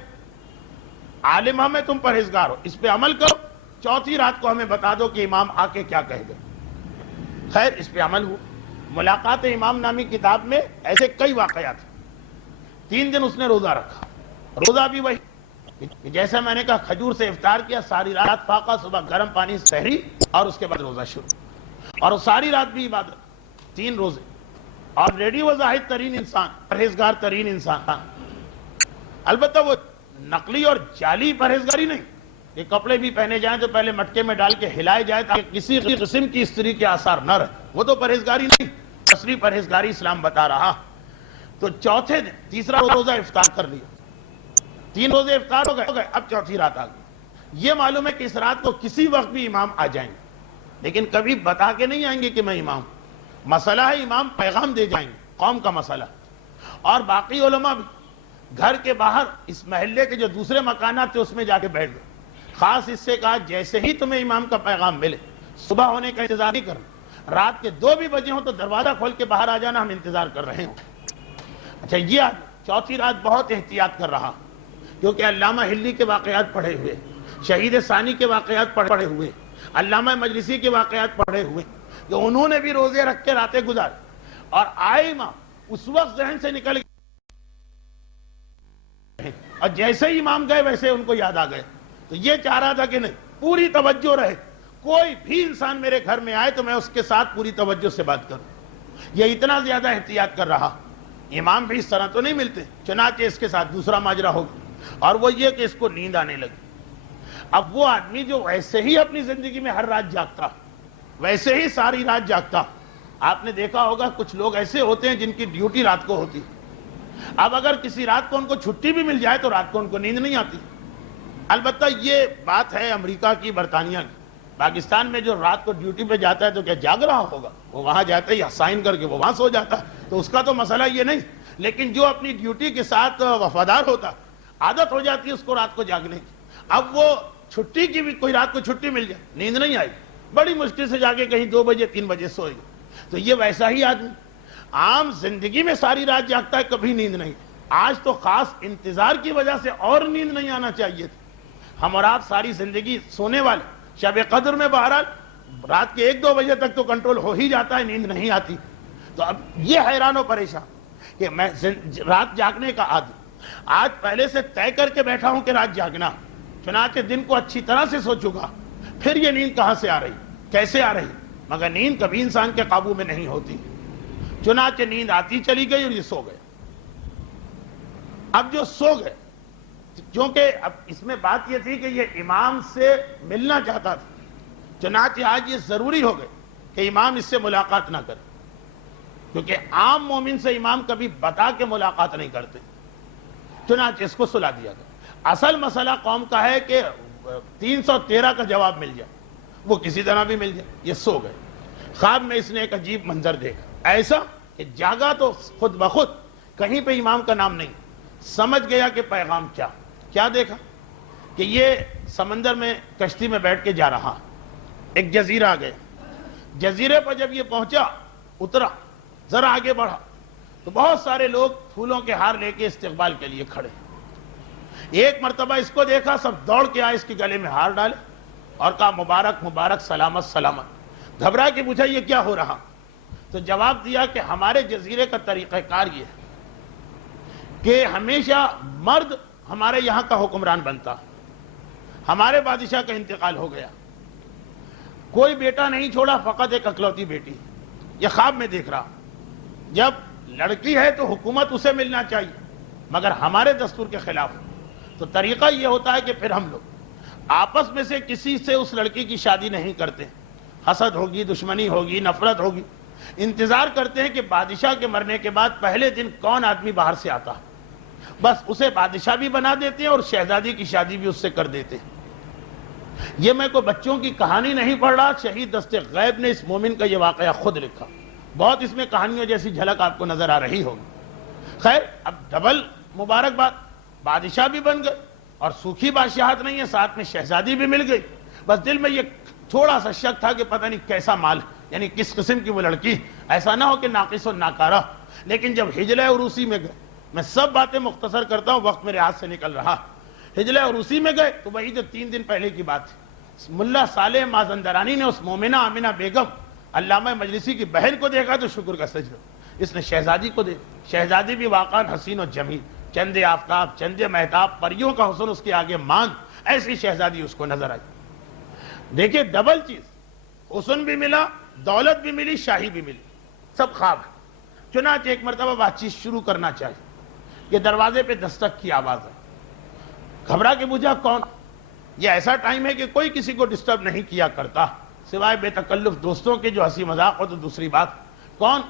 عالم ہمیں تم پرہیزگار ہو، اس پہ عمل کرو، چوتھی رات کو ہمیں بتا دو کہ امام آ کے کیا کہہ گئے۔ خیر، اس پہ عمل ہوا۔ ملاقات امام نامی کتاب میں ایسے کئی واقعات ہیں۔ 3 دن اس نے روزہ رکھا، روزہ بھی وہی جیسے میں نے کہا، کھجور سے افطار کیا، ساری رات فاقہ، صبح گرم پانی سحری، اور اس کے بعد روزہ شروع، اور وہ ساری رات بھی عبادت، 3 روزے، اور ریڈی و زاہد ترین انسان، پرہیزگار ترین انسان۔ البتہ وہ نقلی اور جعلی پرہیزگاری نہیں کہ کپڑے بھی پہنے جائیں تو پہلے مٹکے میں ڈال کے ہلائے جائے تاکہ کسی قسم کی استری کے آثار نہ رہے، وہ تو پرہیزگاری نہیں، اصلی پرہیزگاری اسلام بتا رہا۔ تو چوتھے دن تیسرا روزہ افطار کر لیا، 3 روزے افطار ہو گئے، اب چوتھی رات آ گئی۔ یہ معلوم ہے کہ اس رات کو کسی وقت بھی امام آ جائیں گے، لیکن کبھی بتا کے نہیں آئیں گے کہ میں امام۔ مسئلہ ہے امام پیغام دے جائیں گے، قوم کا مسئلہ۔ اور باقی علماء بھی گھر کے باہر اس محلے کے جو دوسرے مکانات تھے اس میں جا کے بیٹھ گئے۔ خاص اس سے کہا جیسے ہی تمہیں امام کا پیغام ملے، صبح ہونے کا انتظار نہیں کرنا، رات کے 2 بھی بجے ہوں تو دروازہ کھول کے باہر آ جانا، ہم انتظار کر رہے ہوں۔ اچھا، یہ چوتھی رات بہت احتیاط کر رہا، کیونکہ علامہ ہلی کے واقعات پڑھے ہوئے، شہید ثانی کے واقعات پڑھے ہوئے، علامہ مجلسی کے واقعات پڑھے ہوئے، کہ انہوں نے بھی روزے رکھ کے راتیں گزار، اور آئے امام اس وقت ذہن سے نکل گئے، اور جیسے ہی امام گئے ویسے ان کو یاد آ گئے۔ تو یہ چاہ رہا تھا کہ نہیں، پوری توجہ رہے، کوئی بھی انسان میرے گھر میں آئے تو میں اس کے ساتھ پوری توجہ سے بات کروں۔ یہ اتنا زیادہ احتیاط کر رہا۔ امام بھی اس طرح تو نہیں ملتے، چنانچہ اس کے ساتھ دوسرا ماجرا ہو گیا، اور وہ یہ کہ اس کو نیند آنے لگی۔ اب وہ آدمی جو ویسے ہی اپنی زندگی میں ہر رات جاگتا، ویسے ہی ساری رات جاگتا، آپ نے دیکھا ہوگا کچھ لوگ ایسے ہوتے ہیں جن کی ڈیوٹی رات کو ہوتی، اب اگر کسی رات کو ان کو چھٹی بھی مل جائے تو رات کو ان کو نیند نہیں آتی۔ البتہ یہ بات ہے امریکہ کی، برطانیہ کی۔ پاکستان میں جو رات کو ڈیوٹی پہ جاتا ہے تو کیا جاگ رہا ہوگا؟ وہ وہاں جاتا ہی سائن کر کے وہ وہاں سو جاتا ہے، تو اس کا تو مسئلہ یہ نہیں، لیکن جو اپنی ڈیوٹی کے ساتھ وفادار ہوتا، عادت ہو جاتی ہے اس کو رات کو جاگنے کی، اب وہ چھٹی کی بھی کوئی رات کو چھٹی مل جائے, نیند نہیں آئی, بڑی مشکل سے جا کے کہیں 2 بجے 3 بجے سوئے. تو یہ ویسا ہی آدمی عام زندگی میں ساری رات جاگتا ہے, کبھی نیند نہیں. آج تو خاص انتظار کی وجہ سے اور نیند نہیں آنا چاہیے تھی. ہم اور آپ ساری زندگی سونے والے, شب قدر میں بہرحال رات کے 1-2 بجے تک تو کنٹرول ہو ہی جاتا ہے, نیند نہیں آتی. تو اب یہ حیران و پریشان کہ میں رات جاگنے کا عادی, آج پہلے سے طے کر کے بیٹھا ہوں کہ رات جاگنا, چنانچہ دن کو اچھی طرح سے سو چکا, پھر یہ نیند کہاں سے آ رہی, کیسے آ رہی؟ مگر نیند کبھی انسان کے قابو میں نہیں ہوتی. چنانچہ نیند آتی چلی گئی اور یہ سو گئے. اب جو سو گئے, کیونکہ اب اس میں بات یہ تھی کہ یہ امام سے ملنا چاہتا تھا, چنانچہ آج یہ ضروری ہو گئے کہ امام اس سے ملاقات نہ کرے, کیونکہ عام مومن سے امام کبھی بتا کے ملاقات نہیں کرتے. چنانچہ اس کو سلا دیا گیا. اصل مسئلہ قوم کا ہے کہ 313 کا جواب مل جائے, وہ کسی طرح بھی مل جائے. یہ سو گئے. خواب میں اس نے ایک عجیب منظر دیکھا, ایسا کہ جاگا تو خود بخود, کہیں پہ امام کا نام نہیں. سمجھ گیا کہ پیغام کیا دیکھا کہ یہ سمندر میں کشتی میں بیٹھ کے جا رہا, ایک جزیرہ آ گئے. جزیرے پر جب یہ پہنچا, اترا, ذرا آگے بڑھا تو بہت سارے لوگ پھولوں کے ہار لے کے استقبال کے لیے کھڑے. ایک مرتبہ اس کو دیکھا, سب دوڑ کے آئے, اس کے گلے میں ہار ڈالے اور کہا مبارک مبارک, سلامت سلامت. گھبرا کے پوچھا یہ کیا ہو رہا؟ تو جواب دیا کہ ہمارے جزیرے کا طریقہ کار یہ ہے کہ ہمیشہ مرد ہمارے یہاں کا حکمران بنتا, ہمارے بادشاہ کا انتقال ہو گیا, کوئی بیٹا نہیں چھوڑا, فقط ایک اکلوتی بیٹی. یہ خواب میں دیکھ رہا, جب لڑکی ہے تو حکومت اسے ملنا چاہیے, مگر ہمارے دستور کے خلاف. تو طریقہ یہ ہوتا ہے کہ پھر ہم لوگ آپس میں سے کسی سے اس لڑکی کی شادی نہیں کرتے, حسد ہوگی, دشمنی ہوگی, نفرت ہوگی. انتظار کرتے ہیں کہ بادشاہ کے مرنے کے بعد پہلے دن کون آدمی باہر سے آتا, بس اسے بادشاہ بھی بنا دیتے ہیں اور شہزادی کی شادی بھی اس سے کر دیتے ہیں. یہ میں کوئی بچوں کی کہانی نہیں پڑھ رہا, شہید دست غیب نے اس مومن کا یہ واقعہ خود لکھا. بہت اس میں کہانیوں جیسی جھلک آپ کو نظر آ رہی ہوگی. خیر, اب ڈبل مبارکباد, بادشاہ بھی بن گئے اور سوکھی بادشاہت نہیں ہے, ساتھ میں شہزادی بھی مل گئی. بس دل میں یہ تھوڑا سا شک تھا کہ پتہ نہیں کیسا مال, یعنی کس قسم کی وہ لڑکی, ایسا نہ ہو کہ ناقص و ناکارہ. لیکن جب ہجلہ عروسی میں گئے, میں سب باتیں مختصر کرتا ہوں, وقت میرے ہاتھ سے نکل رہا. ہجلہ عروسی میں گئے تو وہی جو 3 دن پہلے کی بات ہے, ملا صالح مازندرانی نے اس مومنہ آمنہ بیگم علامہ مجلسی کی بہن کو دیکھا تو شکر کا سجدہ. اس نے شہزادی کو دیکھا, شہزادی بھی واقعا حسین و جمیل, چند آفتاب, چند مہتاب, پریوں کا حسن اس کے آگے مان, ایسی شہزادی اس کو نظر آئی. دیکھیں ڈبل چیز, حسن بھی ملا, دولت بھی ملی, شاہی بھی ملی, سب خواب ہے. چنانچہ ایک مرتبہ بات چیت شروع کرنا چاہیے کہ دروازے پہ دستک کی آواز ہے. گھبرا کے پوچھا کون؟ یہ ایسا ٹائم ہے کہ کوئی کسی کو ڈسٹرب نہیں کیا کرتا سوائے بے تکلف دوستوں کے جو ہنسی مذاق ہو تو دوسری بات. کون؟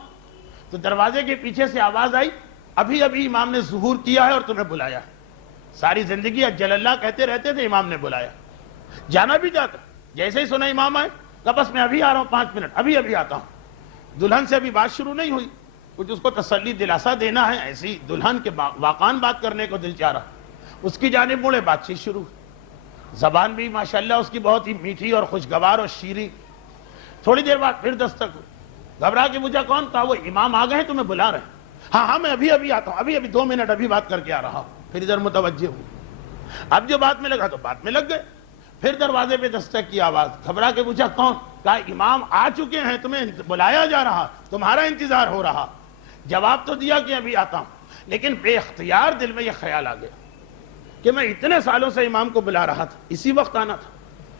تو دروازے کے پیچھے سے آواز آئی, ابھی ابھی امام نے ظہور کیا ہے اور تمہیں بلایا ہے. ساری زندگی اجل اللہ کہتے رہتے تھے, امام نے بلایا, جانا بھی جاتا. جیسے ہی سنا امام آئے, کہ بس میں ابھی آ رہا ہوں, 5 منٹ, ابھی آتا ہوں. دلہن سے ابھی بات شروع نہیں ہوئی, کچھ اس کو تسلی دلاسا دینا ہے, ایسی دلہن کے واقعان بات کرنے کو دل چاہ رہا. اس کی جانب مڑے, بات چیت شروع. زبان بھی ماشاءاللہ اس کی بہت ہی میٹھی اور خوشگوار اور شیریں. تھوڑی دیر بعد پھر دستک ہوئی. گھبرا کے مجھے کون تھا؟ وہ امام آ گئے, تمہیں بلا رہے ہیں. ہاں میں ابھی آتا ہوں, ابھی 2 منٹ, ابھی بات کر کے آ رہا ہوں. پھر ادھر متوجہ ہوں. اب جو بات میں لگا تو بات میں لگ گئے. پھر دروازے پہ دستک کی آواز. گھبرا کے پوچھا کون؟ کہا امام آ چکے ہیں, تمہیں بلایا جا رہا, تمہارا انتظار ہو رہا. جواب تو دیا کہ ابھی آتا ہوں, لیکن بے اختیار دل میں یہ خیال آ گیا کہ میں اتنے سالوں سے امام کو بلا رہا تھا, اسی وقت آنا تھا.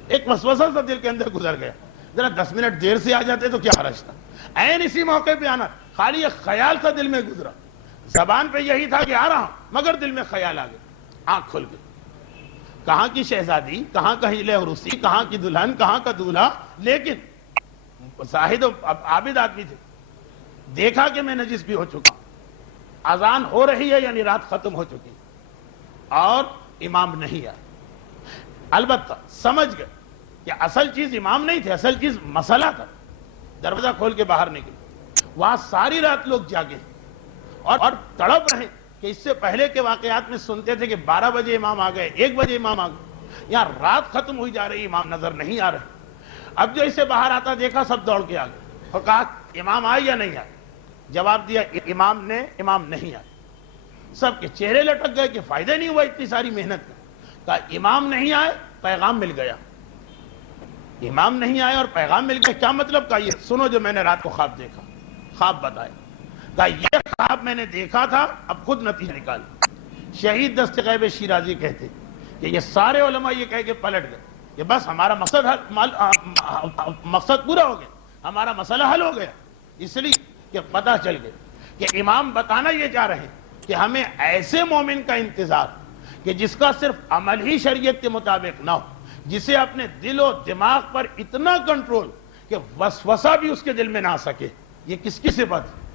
ایک وسوسہ سا دل کے اندر گزر گیا, ذرا 10 منٹ دیر سے آ جاتے تو کیا حرج تھا, عین اسی موقع پہ آنا. خالی ایک خیال سا دل میں گزرا, زبان پہ یہی تھا کہ آ رہا ہوں, مگر دل میں خیال آ گیا. آنکھ کھل گئی. کہاں کی شہزادی, کہاں کا ہجلہ عروسی, کہاں کی دلہن, کہاں کا دولہا. لیکن زاہد و عابد آدمی تھے. دیکھا کہ میں نجس بھی ہو چکا, اذان ہو رہی ہے یعنی رات ختم ہو چکی, اور امام نہیں آیا. البتہ سمجھ گئے کہ اصل چیز امام نہیں تھے, اصل چیز مسئلہ تھا. دروازہ کھول کے باہر نکلے. وہاں ساری رات لوگ جاگے اور تڑپ رہے کہ اس سے پہلے کے واقعات میں سنتے تھے کہ 12 بجے امام آ گئے, 1 بجے امام آ گئے. یہاں رات ختم ہوئی جا رہی، امام نظر نہیں آ رہے۔ اب جو اسے باہر آتا دیکھا، سب دوڑ کے آ گئے اور کہا امام آئے یا نہیں آئے؟ جواب دیا امام نہیں آئے۔ سب کے چہرے لٹک گئے کہ فائدہ نہیں ہوا اتنی ساری محنت کا۔ کہا امام نہیں آئے، پیغام مل گیا۔ امام نہیں آئے اور پیغام مل گیا، کیا مطلب؟ کہا یہ سنو جو میں نے رات کو خواب دیکھا۔ خواب بتائے۔ کہا یہ خواب میں نے دیکھا تھا، اب خود نتیجہ نکال۔ شہید دست غیب شیرازی کہتے کہ یہ سارے علماء یہ کہہ کے پلٹ گئے کہ بس ہمارا مقصد پورا ہو گیا، ہمارا مسئلہ حل ہو گیا، اس لیے کہ پتہ چل گیا کہ امام بتانا یہ چاہ رہے ہیں کہ ہمیں ایسے مومن کا انتظار کہ جس کا صرف عمل ہی شریعت کے مطابق نہ ہو، جسے اپنے دل و دماغ پر اتنا کنٹرول کہ وسوسہ بھی اس کے دل میں نہ آ سکے۔ یہ کس کی صفت ہے؟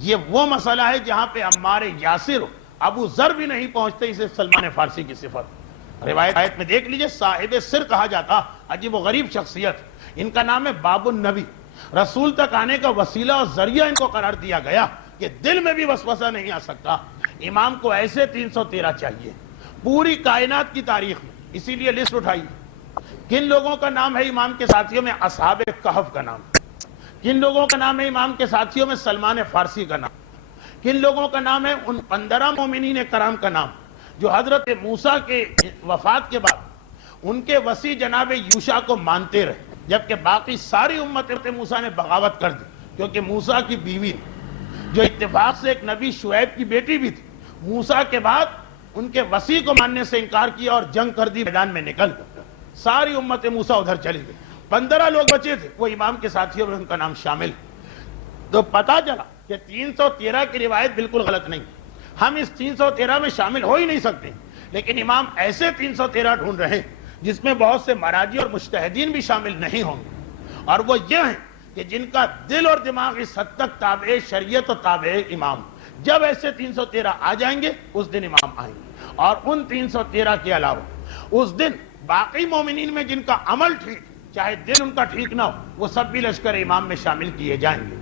یہ وہ مسئلہ ہے جہاں پہ عمار یاسر ابو ذر بھی نہیں پہنچتے، اسے سلمان فارسی کی صفت۔ روایت میں دیکھ لیجئے، صاحب سر کہا جاتا، عجیب و غریب شخصیت، ان کا نام ہے باب النبی۔ رسول تک آنے کا وسیلہ اور ذریعہ ان کو قرار دیا گیا کہ دل میں بھی وسوسہ نہیں آ سکتا۔ امام کو ایسے 313 چاہیے پوری کائنات کی تاریخ میں۔ اسی لیے لسٹ اٹھائی، کن لوگوں کا نام ہے امام کے ساتھیوں میں؟ اصحاب کہف کا نام۔ کن لوگوں کا نام ہے امام کے ساتھیوں میں؟ سلمان فارسی کا نام۔ کن لوگوں کا نام ہے؟ ان 15 مومنین کرام کا نام جو حضرت موسیٰ کے وفات کے بعد ان کے وسیع جناب یوشع کو مانتے رہے، جبکہ باقی ساری امت موسیٰ نے بغاوت کر دی، کیونکہ موسیٰ کی بیوی جو اتفاق سے ایک نبی شعیب کی بیٹی بھی تھی، موسیٰ کے بعد ان کے وسیع کو ماننے سے انکار کیا اور جنگ کر دی، میدان میں نکل گئے۔ ساری امت موسیٰ ادھر چلی گئی، 15 لوگ بچے تھے، وہ امام کے ساتھیوں میں ان کا نام شامل۔ تو پتا چلا کہ 313 کی روایت بالکل غلط نہیں، ہم اس 313 میں شامل ہو ہی نہیں سکتے، لیکن امام ایسے 313 ڈھونڈ رہے ہیں جس میں بہت سے مراجع اور مجتہدین بھی شامل نہیں ہوں گے، اور وہ یہ ہیں کہ جن کا دل اور دماغ اس حد تک تابع شریعت و تابع امام۔ جب ایسے 313 آ جائیں گے اس دن امام آئیں گے، اور ان 313 کے علاوہ اس دن باقی مومنین میں جن کا عمل ٹھیک، چاہے دل ان کا ٹھیک نہ ہو، وہ سب بھی لشکر امام میں شامل کیے جائیں گے۔